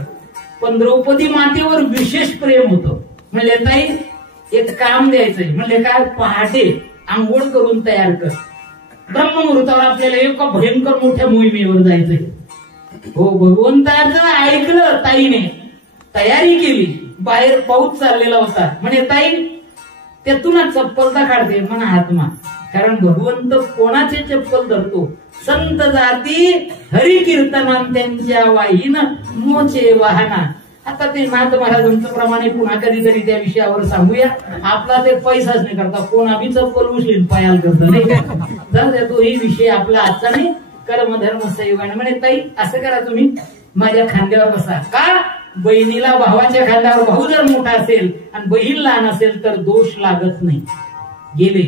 पण द्रौपदी मातेवर विशेष प्रेम होतं. म्हणजे ताई एक काम द्यायचंय. म्हणले काय? पहाटे आंघोळ करून तयार कर, ब्रह्ममुहूर्तावर आपल्याला एका भयंकर मोठ्या मोहिमेवर जायचंय. हो, भगवंताचं ऐकलं ताईने, तयारी केली. बाहेर पाऊस चाललेला होता. म्हणे ताई त्यातूनच चप्पल काढते म्हणा आत्मा, कारण भगवंत कोणाचे चप्पल धरतो? संत जाती हरी कीर्तनान त्यांच्या वाहीन मोचे वाहना. आता ते नाथ महाराजांचं प्रमाणे पुन्हा कधीतरी त्या विषयावर सांगूया. आपला ते पैसाच नाही करता, कोण आम्ही चप्पल उचलीन पायाल करतो नाही का? तो ही विषय आपला आजचा नाही. कर्मधर्म संयोगाने म्हणे ताई असं करा, तुम्ही माझ्या खांद्यावर बसा. का? बहिणीला भावाच्या खांद्यावर भाऊ जर मोठा असेल आणि बहीण लहान असेल तर दोष लागत नाही. गेले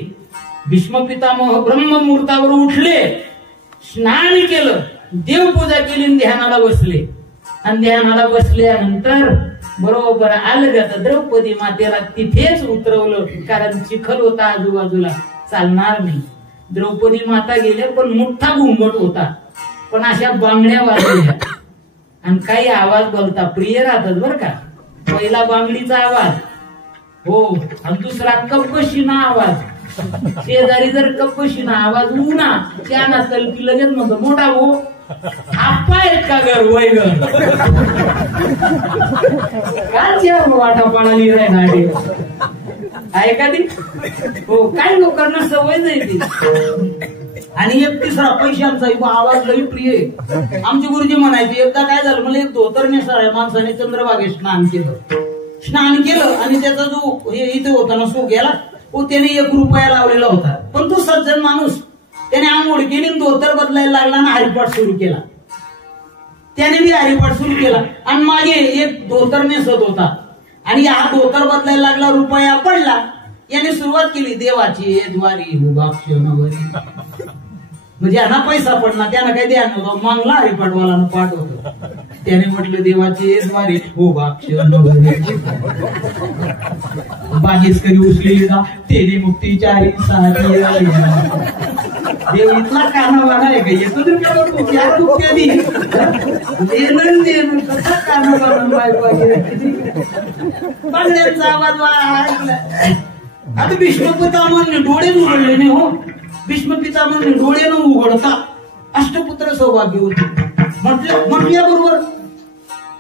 भीष्म पितामह ब्रह्ममुहूर्तावर उठले, स्नान केलं, देवपूजा केली, ध्यानाला बसले. आणि ध्यानाला बसल्यानंतर बरोबर अलगत द्रौपदी मातेला तिथेच उतरवलं, कारण चिखल होता आजूबाजूला, चालणार नाही. द्रौपदी माता गेल्या, पण मोठा घुंगट होता, पण अशा बांगड्या वाजवल्या आणि काही आवाज बोलता प्रिय राहतात बरं का. पहिला बांगडीचा आवाज, हो, आणि दुसरा कपशीना आवाज. शेजारी जर कपशीना आवाज उना त्याना तलकी लगेच म्हणतो मोठा भाऊ आप्पा आहेत का घर वय घर का वाटा पाडाली राहणार आहे का ती. हो, काही लोकांना सवय नाही ती. आणि एक तिसरा पैशांचा आवाज लई प्रिय आहे. आमचे गुरुजी म्हणायचे, एकदा काय झालं, मला एक धोतर नेसाळ्या माणसाने चंद्रभागेत स्नान केलं आणि त्याचा जो हे इथे होता ना सो गेला, त्याने 1 रुपया लावलेला होता. पण तो सज्जन माणूस त्याने आंघोळ केली, धोतर बदलायला लागला ना हरिपाठ सुरू केला. त्याने बी हरिपाठ सुरू केला आणि मागे एक धोतर नेसत होता आणि हा धोतर बदलायला लागला, रुपया पडला. याने सुरुवात केली, देवाची द्वारी उभा क्षणवरी. म्हणजे यांना पैसा पडला, त्यानं काही द्या नव्हतं, मागला हरिपाठवाला पाठ होत. त्याने म्हटलं देवाची द्वारी उभा क्षणवरी बागेच करी उचली ना तेने मुक्तीचारी सारी. देव इथला कानावाला आहे का? येतो तर काय करतो या दुःख्यानी देणं कसा कानावाला बांगड्यांचा आवाज ऐकला. आता भीष्म पितामहांनी डोळे उघडले नाही. हो, भीष्म पितामहांनी डोळे न उघडता अष्टपुत्र सौभाग्य होते. म्हटल्याबरोबर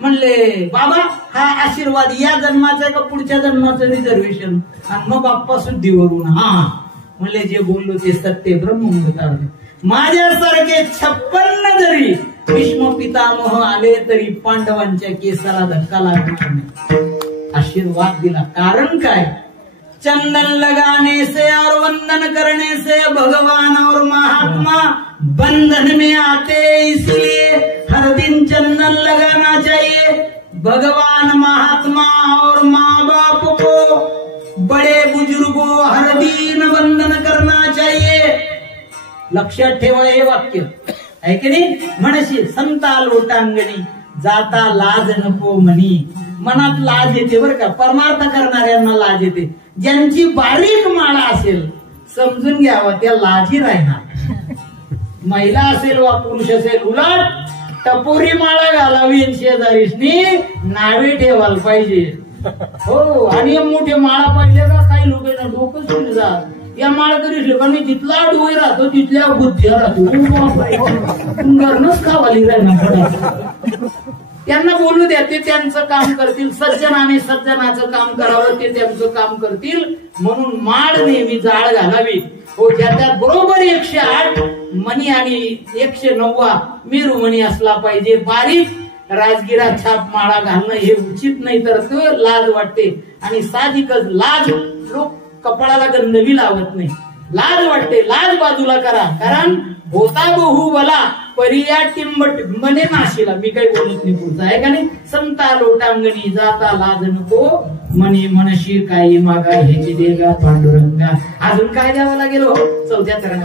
म्हणले बाबा हा आशीर्वाद या जन्माचा का पुढच्या जन्माचं रिझर्वेशन, आणि मग बाप्पा शुद्धीवरून. हा म्हणले जे बोललो ते सत्य ब्रह्ममुहूर्तावर. माझ्यासारखे 56 जरी भीष्म पितामह आले तरी पांडवांच्या केसाला धक्का लागणार नाही. आशीर्वाद दिला. कारण काय? चंदन लगाने से और वंदन करने से भगवान और महात्मा बंधन में आते, इसलिए हर दिन चंदन लगाना चाहिए. भगवान महात्मा और माँ बाप को, बड़े बुजुर्गों हर दिन वंदन करना चाहिए. लक्षात ठेवा हे वाक्य आहे की नाही. म्हणशी संता लोटांगणी जाता लाज नको म्हणी. मनात लाज येते बरं का, परमार्थ करणाऱ्यांना लाज येते. ज्यांची बारीक माळा असेल समजून घ्यावं, त्या लाजी राहणार. महिला असेल वा पुरुष असेल, उलट टपोरी माळा घालावी शेजारीसनी नावे ठेवायला पाहिजे. हो, आणि मोठे माळा पाहिजे का काही लोकांना डोकं सुरू जात. या माळकरी लोकांनी जिथला डोळे राहतो तिथल्या बुद्ध्या राहतो. घरनच खावाली राहणार. त्यांना बोलू द्या, ते त्यांचं काम करतील. सज्जनाने सज्जनाचं काम करावं, ते त्यांचं काम करतील. म्हणून माळ नेहमी जाळ घालावी. हो, ज्याच्यात बरोबर 108 मणी आणि 109 मेरू मणी असला पाहिजे. बारीक राजगिरा छाप माळा घालणं हे उचित नाही, तर लाज वाटते. आणि साहजिकच लाज, लोक कपाळाला गंधवी लावत नाही. लाज वाटते, लाज बाजूला करा. कारण होता बहु बला परिया टिंबट मने नाशिला. मी काही बोलत नाही पुढचं आहे का नाही. संता लोटांगणी जाता लाज नको मनी मनशी काही मागा ह्याची देगा पांडुरंगा. अजून काय द्यावं लागेल हो 4थ्या चरणात.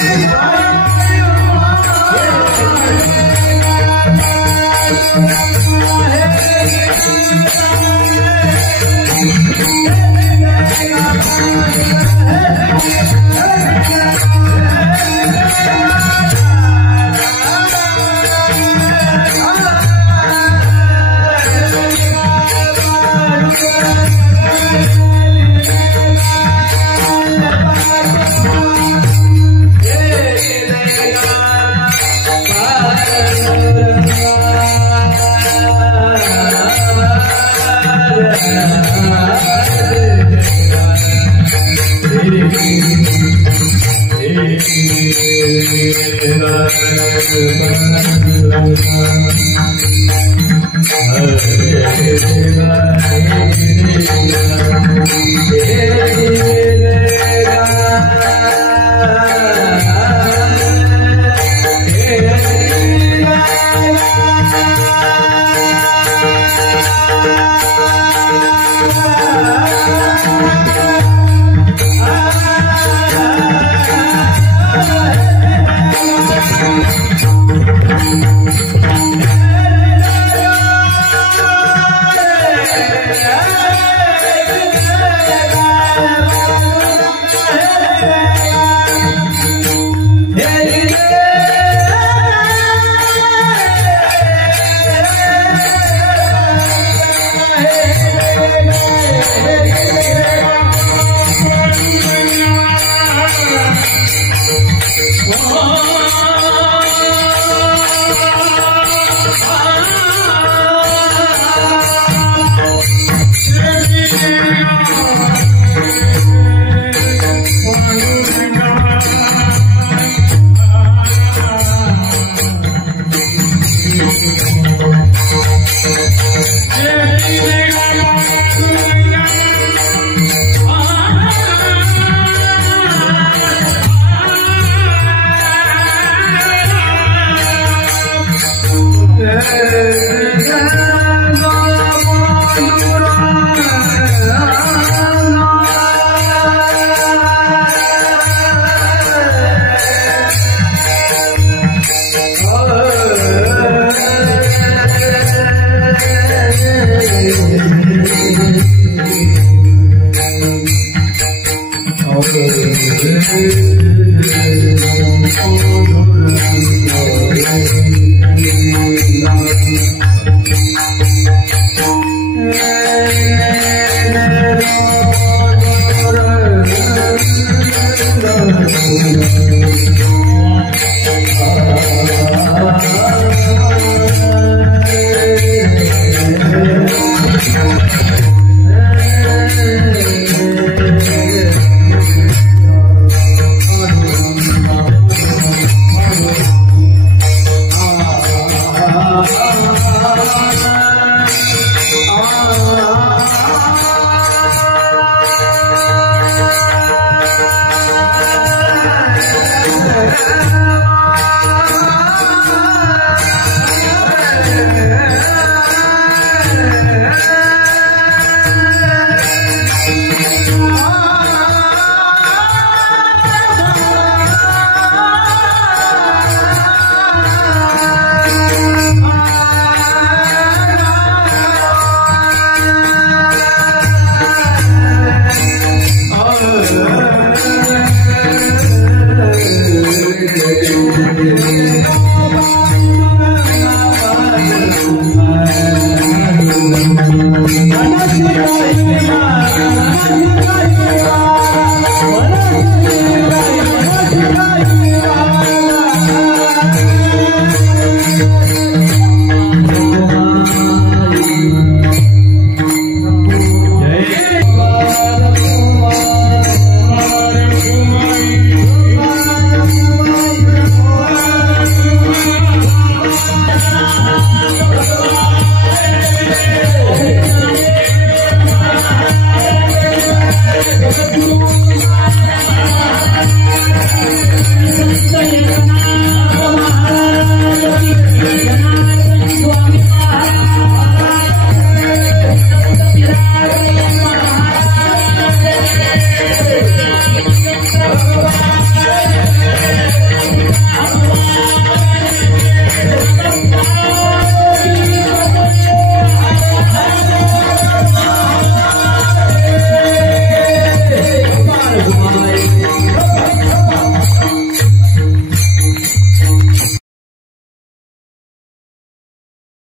Ah